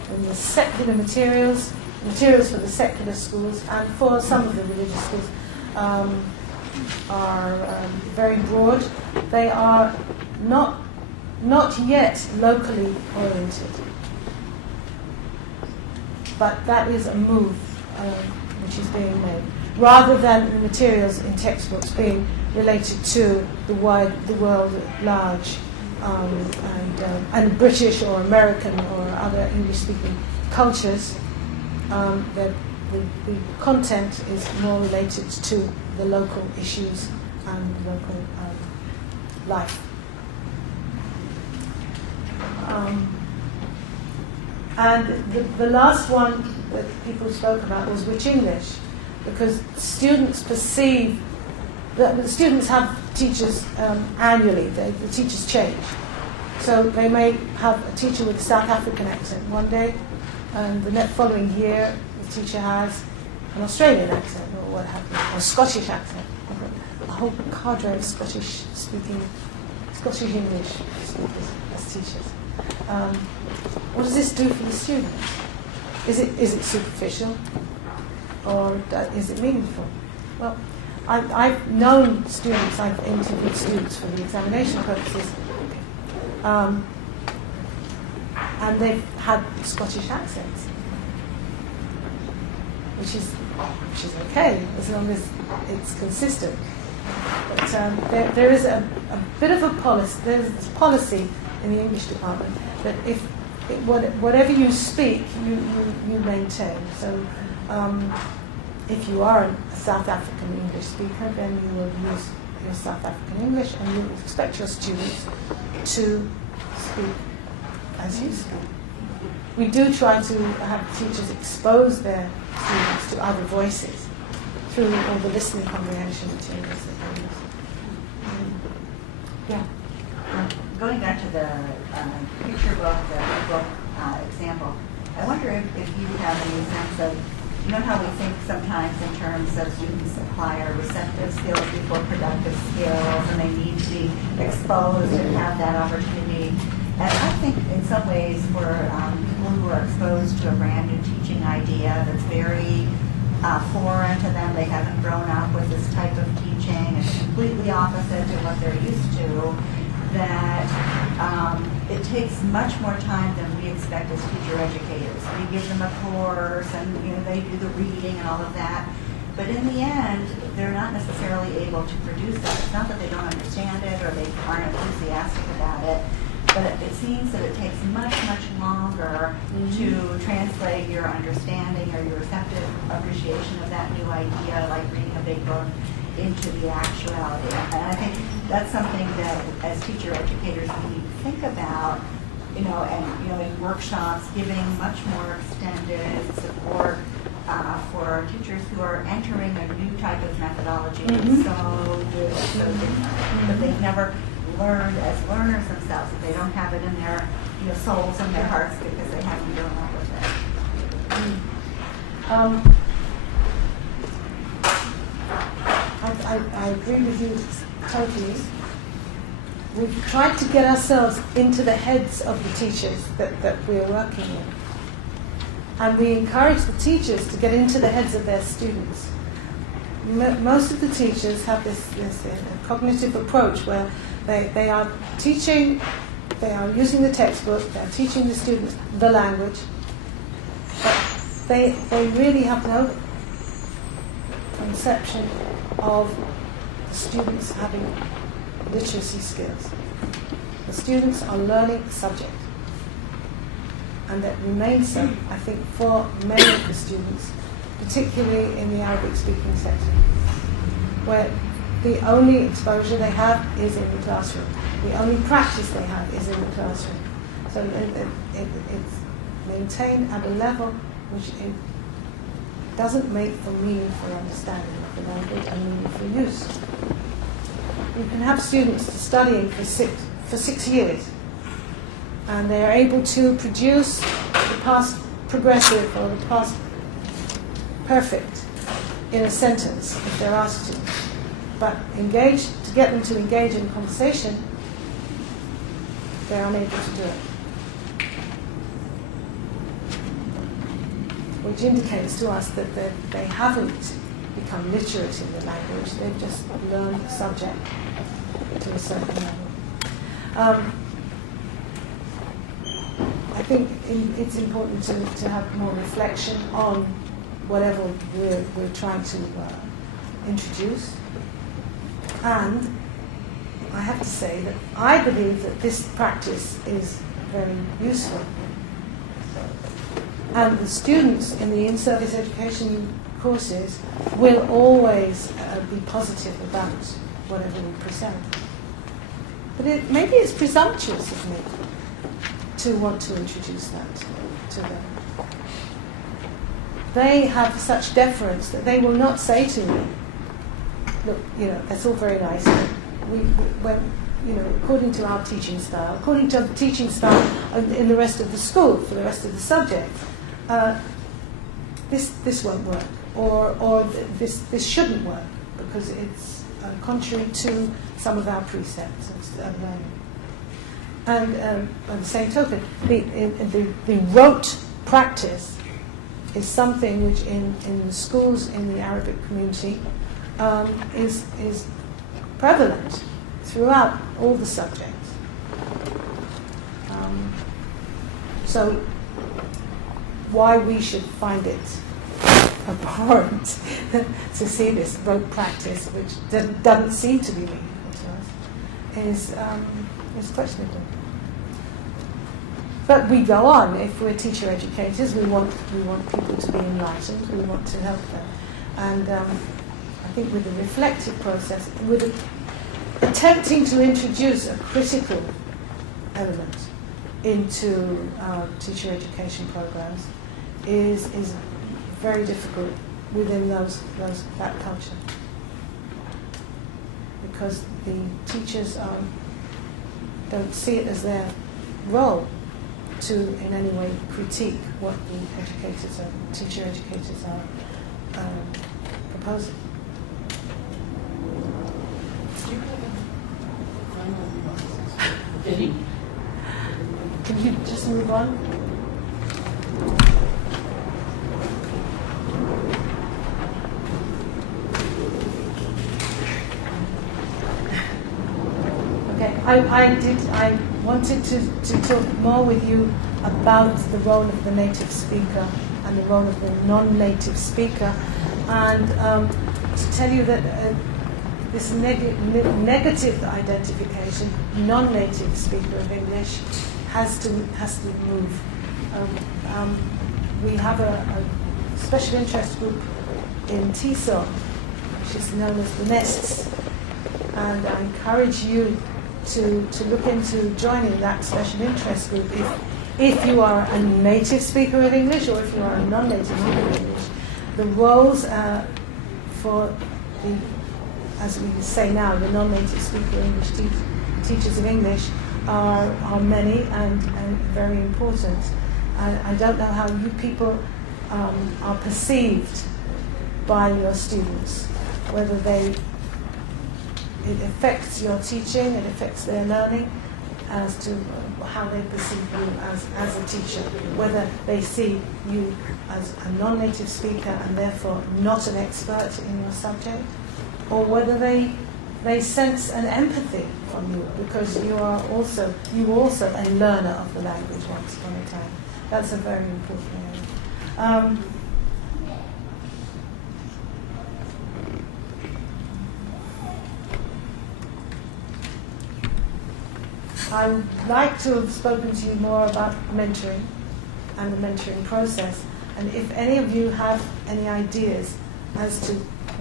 And the secular materials for the secular schools and for some of the religious schools are very broad. They are not yet locally oriented. But that is a move which is being made, rather than the materials in textbooks being related to the world at large, and British or American or other English-speaking cultures. The content is more related to the local issues and local life. And the last one that people spoke about was which English, because students perceive that the students have teachers annually. The teachers change. So they may have a teacher with a South African accent one day, and the following year the teacher has an Australian accent or what have you, or a Scottish accent. A whole cadre of Scottish English speakers as teachers. What does this do for the students? Is it superficial, or is it meaningful? Well, I've known students, I've interviewed students for the examination purposes, and they've had Scottish accents, which is okay as long as it's consistent. But there is a bit of a policy. There's this policy in the English department that whatever you speak, you maintain. So if you are a South African English speaker, then you will use your South African English, and you expect your students to speak as you speak. We do try to have teachers expose their students to other voices through all the listening comprehension materials that they use. Yeah. Going back to the picture book, the book example, I wonder if you have any sense of, you know how we think sometimes in terms of students acquire receptive skills before productive skills, and they need to be exposed and have that opportunity. And I think in some ways for people who are exposed to a brand new teaching idea that's very foreign to them, they haven't grown up with this type of teaching, and completely opposite to what they're used to, that it takes much more time than we expect as teacher educators. We give them a course and they do the reading and all of that. But in the end, they're not necessarily able to produce that. It's not that they don't understand it or they aren't enthusiastic about it, but it seems that it takes much, much longer to translate your understanding or your receptive appreciation of that new idea, like reading a big book, into the actuality. And I think that's something that as teacher educators we need to think about, and in workshops, giving much more extended support for teachers who are entering a new type of methodology that's so good, so different, but they've never learned as learners themselves, that they don't have it in their souls and their hearts because they haven't grown up with it. I agree with you totally. We've tried to get ourselves into the heads of the teachers that we're working with. And we encourage the teachers to get into the heads of their students. Most of the teachers have this cognitive approach where they are teaching, they are using the textbook, they are teaching the students the language, but they really have no conception of students having literacy skills. The students are learning a subject, and that remains so, I think, for many of the students, particularly in the Arabic-speaking sector, where the only exposure they have is in the classroom. The only practice they have is in the classroom. So it's maintained at a level which it doesn't make for meaningful understanding of the language and meaningful use. You can have students studying for six years, and they are able to produce the past progressive or the past perfect in a sentence if they're asked to. But to get them to engage in conversation, they're unable to do it. Which indicates to us that they haven't become literate in the language, they've just learned the subject to a certain level. I think it's important to have more reflection on whatever we're trying to introduce. And I have to say that I believe that this practice is very useful. And the students in the in-service education courses will always be positive about whatever we present. But maybe it's presumptuous of me to want to introduce that to them. They have such deference that they will not say to me, look, that's all very nice, but according to our teaching style, according to the teaching style in the rest of the school, for the rest of the subject, this won't work, or this shouldn't work, because it's contrary to some of our precepts of learning. And by the same token, the rote practice is something which in the schools in the Arabic community is prevalent throughout all the subjects. So why we should find it abhorrent to see this rote practice, which doesn't seem to be meaningful to us, is questionable. But we go on. If we're teacher educators, we want people to be enlightened. We want to help them. And I think with the reflective process, with attempting to introduce a critical element into teacher education programs is very difficult within that culture, because the teachers don't see it as their role to in any way critique what the teacher educators are proposing. Can you just move on? I wanted to talk more with you about the role of the native speaker and the role of the non-native speaker, and to tell you that this negative identification, non-native speaker of English, has to move. We have a special interest group in TESOL, which is known as the Nests, and I encourage you to look into joining that special interest group if you are a native speaker of English or if you are a non-native speaker of English. The roles for the, as we say now, the non-native speaker English teachers of English are many and very important. I don't know how you people are perceived by your students, whether it affects your teaching, it affects their learning as to how they perceive you as a teacher, whether they see you as a non-native speaker and therefore not an expert in your subject, or whether they sense an empathy from you because you were also a learner of the language once upon a time. That's a very important area. I would like to have spoken to you more about mentoring and the mentoring process, and if any of you have any ideas as to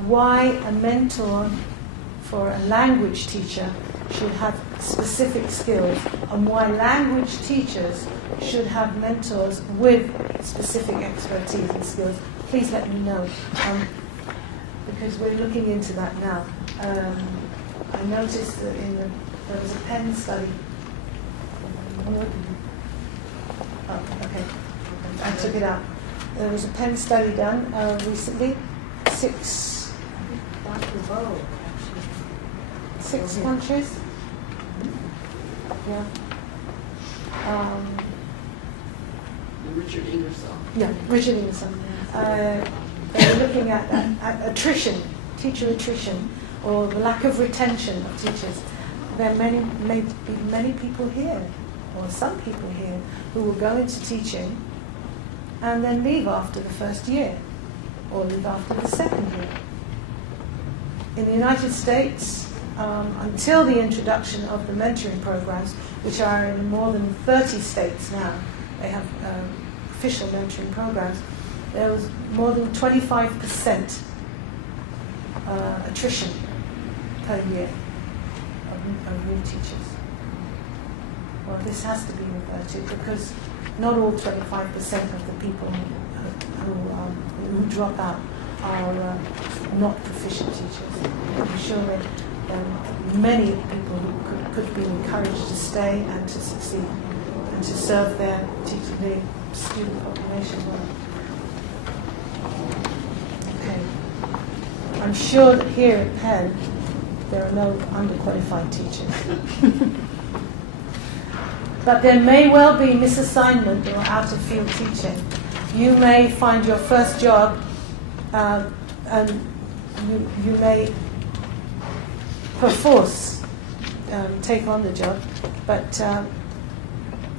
why a mentor for a language teacher should have specific skills and why language teachers should have mentors with specific expertise and skills, please let me know, because we're looking into that now. I noticed that there was a pen study. Oh, okay. I took it out. There was a pen study done recently. Six countries. Yeah. Richard Ingersoll. Yeah, Richard Ingersoll. They were looking at attrition, teacher attrition, or the lack of retention of teachers. There may be many people here, or some people here, who will go into teaching and then leave after the first year, or leave after the second year. In the United States, until the introduction of the mentoring programs, which are in more than 30 states now, they have official mentoring programs, there was more than 25% attrition per year of new teachers. Well, this has to be reverted because not all 25% of the people who drop out are not proficient teachers. I'm sure that there are many people who could be encouraged to stay and to succeed and to serve their student population well. Okay. I'm sure that here at Penn there are no underqualified teachers. But there may well be misassignment or out-of-field teaching. You may find your first job and you may perforce take on the job, but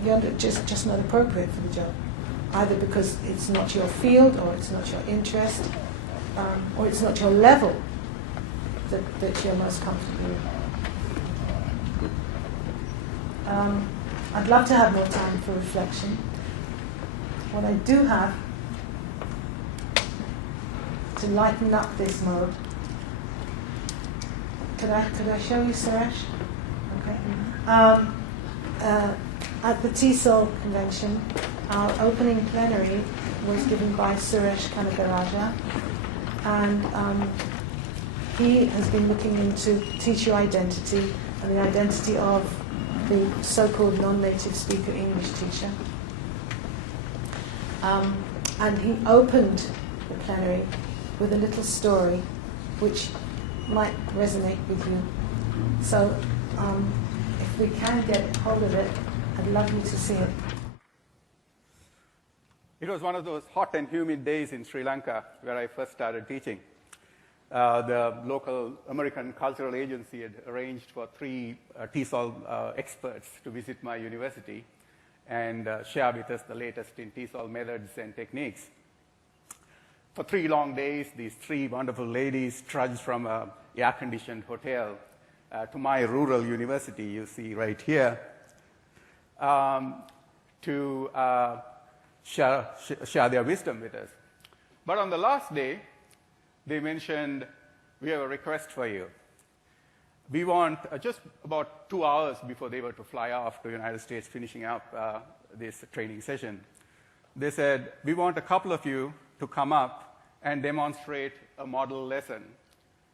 you're just not appropriate for the job, either because it's not your field or it's not your interest or it's not your level that you're most comfortable with. I'd love to have more time for reflection. What I do have, to lighten up this mode, could I show you Suresh? Okay. At the TESOL convention, our opening plenary was given by Suresh Kanagaraja, and he has been looking into teacher identity and the identity of the so-called non-native speaker English teacher. And he opened the plenary with a little story which might resonate with you. So if we can get hold of it, I'd love you to see it. It was one of those hot and humid days in Sri Lanka where I first started teaching. the local American Cultural Agency had arranged for 3 TESOL experts to visit my university and share with us the latest in TESOL methods and techniques. For 3 long days, these 3 wonderful ladies trudged from an air-conditioned hotel to my rural university, you see right here, to share their wisdom with us. But on the last day, they mentioned, we have a request for you. We want, just about 2 hours before they were to fly off to the United States, finishing up this training session, they said, we want a couple of you to come up and demonstrate a model lesson.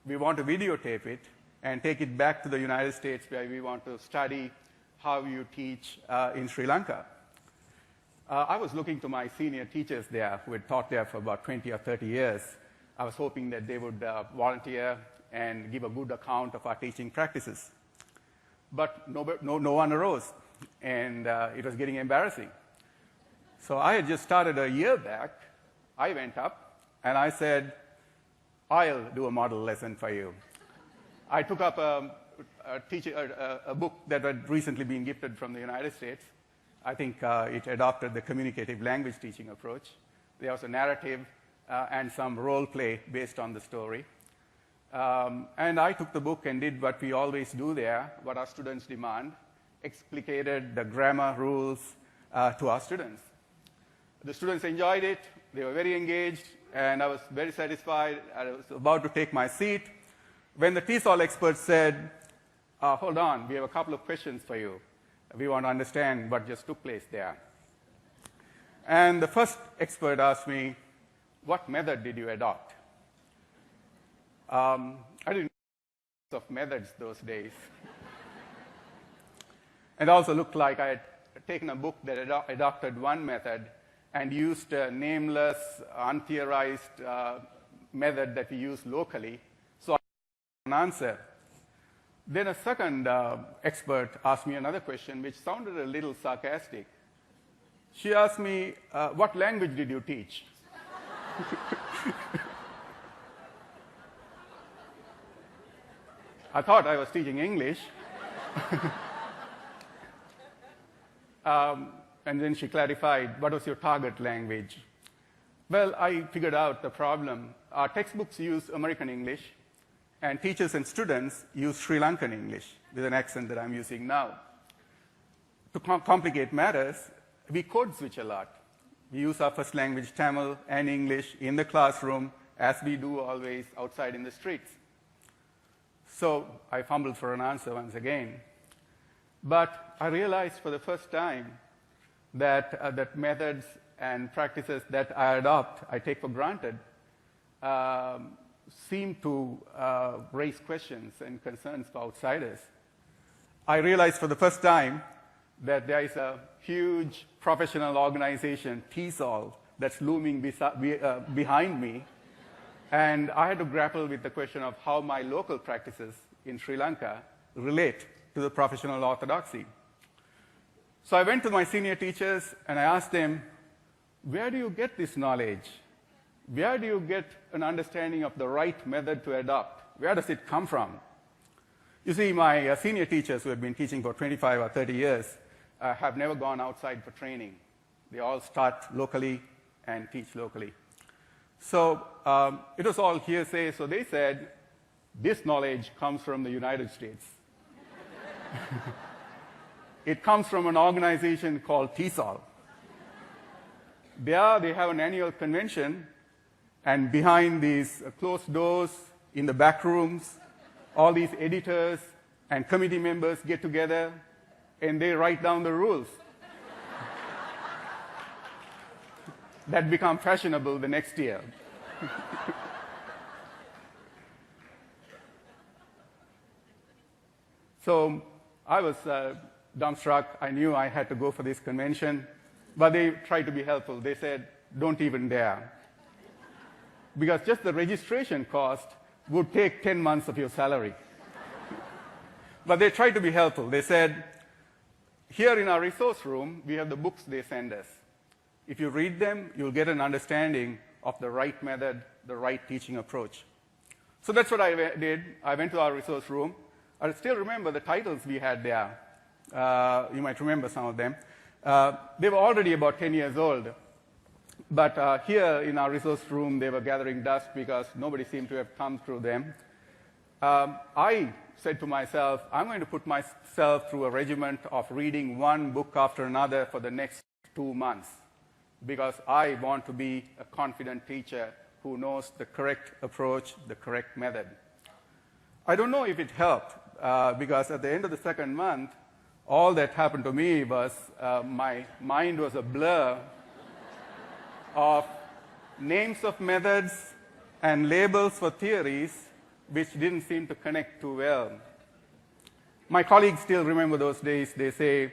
We want to videotape it and take it back to the United States, where we want to study how you teach in Sri Lanka. I was looking to my senior teachers there who had taught there for about 20 or 30 years. I was hoping that they would volunteer and give a good account of our teaching practices. But no one arose, and it was getting embarrassing. So I had just started a year back. I went up, and I said, I'll do a model lesson for you. I took up a book that had recently been gifted from the United States. I think it adopted the communicative language teaching approach. There was a narrative and some role play based on the story. And I took the book and did what we always do there, what our students demand, explicated the grammar rules to our students. The students enjoyed it. They were very engaged, and I was very satisfied. I was about to take my seat when the TESOL expert said, hold on, we have a couple of questions for you. We want to understand what just took place there. And the first expert asked me, what method did you adopt? I didn't know of methods those days. It also looked like I had taken a book that adopted one method and used a nameless, untheorized method that we use locally. So I had an answer. Then a second expert asked me another question, which sounded a little sarcastic. She asked me, what language did you teach? I thought I was teaching English. And then she clarified, what was your target language? Well, I figured out the problem. Our textbooks use American English, and teachers and students use Sri Lankan English with an accent that I'm using now. To complicate matters, we code switch a lot. We use our first language, Tamil, and English in the classroom, as we do always outside in the streets. So I fumbled for an answer once again. But I realized for the first time that, that methods and practices that I adopt, I take for granted, seem to raise questions and concerns for outsiders. I realized for the first time that there is a huge professional organization, TESOL, that's looming behind me. And I had to grapple with the question of how my local practices in Sri Lanka relate to the professional orthodoxy. So I went to my senior teachers and I asked them, where do you get this knowledge? Where do you get an understanding of the right method to adopt? Where does it come from? You see, my senior teachers who have been teaching for 25 or 30 years have never gone outside for training. They all start locally and teach locally. So it was all hearsay. So they said, this knowledge comes from the United States. It comes from an organization called TESOL. There they have an annual convention, and behind these closed doors, in the back rooms, all these editors and committee members get together and they write down the rules that become fashionable the next year. So I was dumbstruck. I knew I had to go for this convention, but they tried to be helpful. They said, don't even dare. Because just the registration cost would take 10 months of your salary. But they tried to be helpful. They said, here in our resource room, we have the books they send us. If you read them, you'll get an understanding of the right method, the right teaching approach. So that's what I did. I went to our resource room. I still remember the titles we had there. You might remember some of them. They were already about 10 years old. But here in our resource room, they were gathering dust because nobody seemed to have come through them. I said to myself, I'm going to put myself through a regiment of reading one book after another for the next 2 months, because I want to be a confident teacher who knows the correct approach, the correct method. I don't know if it helped, because at the end of the second month, all that happened to me was my mind was a blur of names of methods and labels for theories which didn't seem to connect too well. My colleagues still remember those days. They say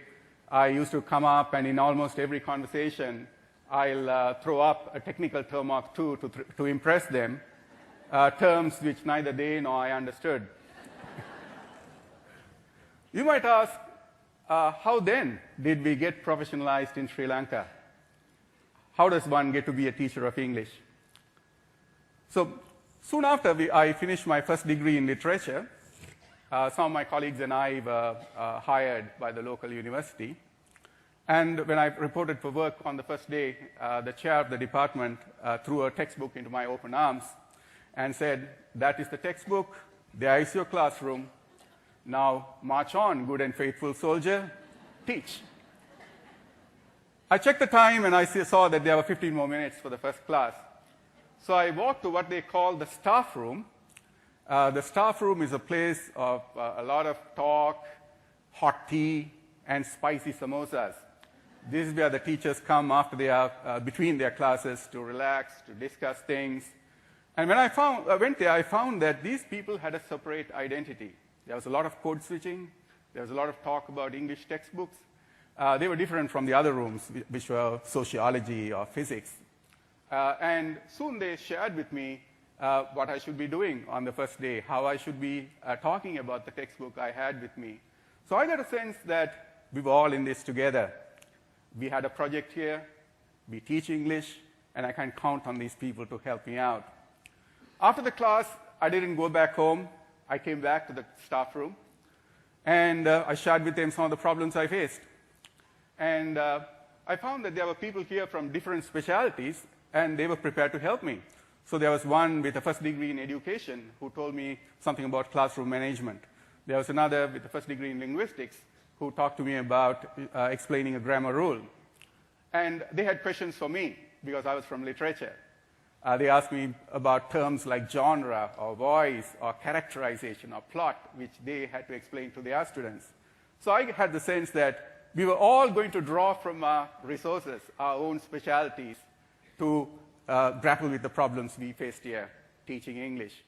I used to come up and in almost every conversation I'll throw up a technical term or two to impress them, terms which neither they nor I understood. You might ask, how then did we get professionalized in Sri Lanka? How does one get to be a teacher of English? So soon after I finished my first degree in literature, some of my colleagues and I were hired by the local university. And when I reported for work on the first day, the chair of the department threw a textbook into my open arms and said, "That is the textbook. There is your classroom. Now march on, good and faithful soldier. Teach." I checked the time and I saw that there were 15 more minutes for the first class. So I walked to what they call the staff room. The staff room is a place of a lot of talk, hot tea, and spicy samosas. This is where the teachers come after between their classes to relax, to discuss things. And when I went there, I found that these people had a separate identity. There was a lot of code switching. There was a lot of talk about English textbooks. They were different from the other rooms, which were sociology or physics. And soon they shared with me what I should be doing on the first day, how I should be talking about the textbook I had with me. So I got a sense that we were all in this together. We had a project here, we teach English, and I can count on these people to help me out. After the class, I didn't go back home. I came back to the staff room, and I shared with them some of the problems I faced. And I found that there were people here from different specialties, and they were prepared to help me. So there was one with a first degree in education who told me something about classroom management. There was another with a first degree in linguistics who talked to me about explaining a grammar rule. And they had questions for me because I was from literature. They asked me about terms like genre or voice or characterization or plot, which they had to explain to their students. So I had the sense that we were all going to draw from our resources, our own specialties, to grapple with the problems we faced here teaching English.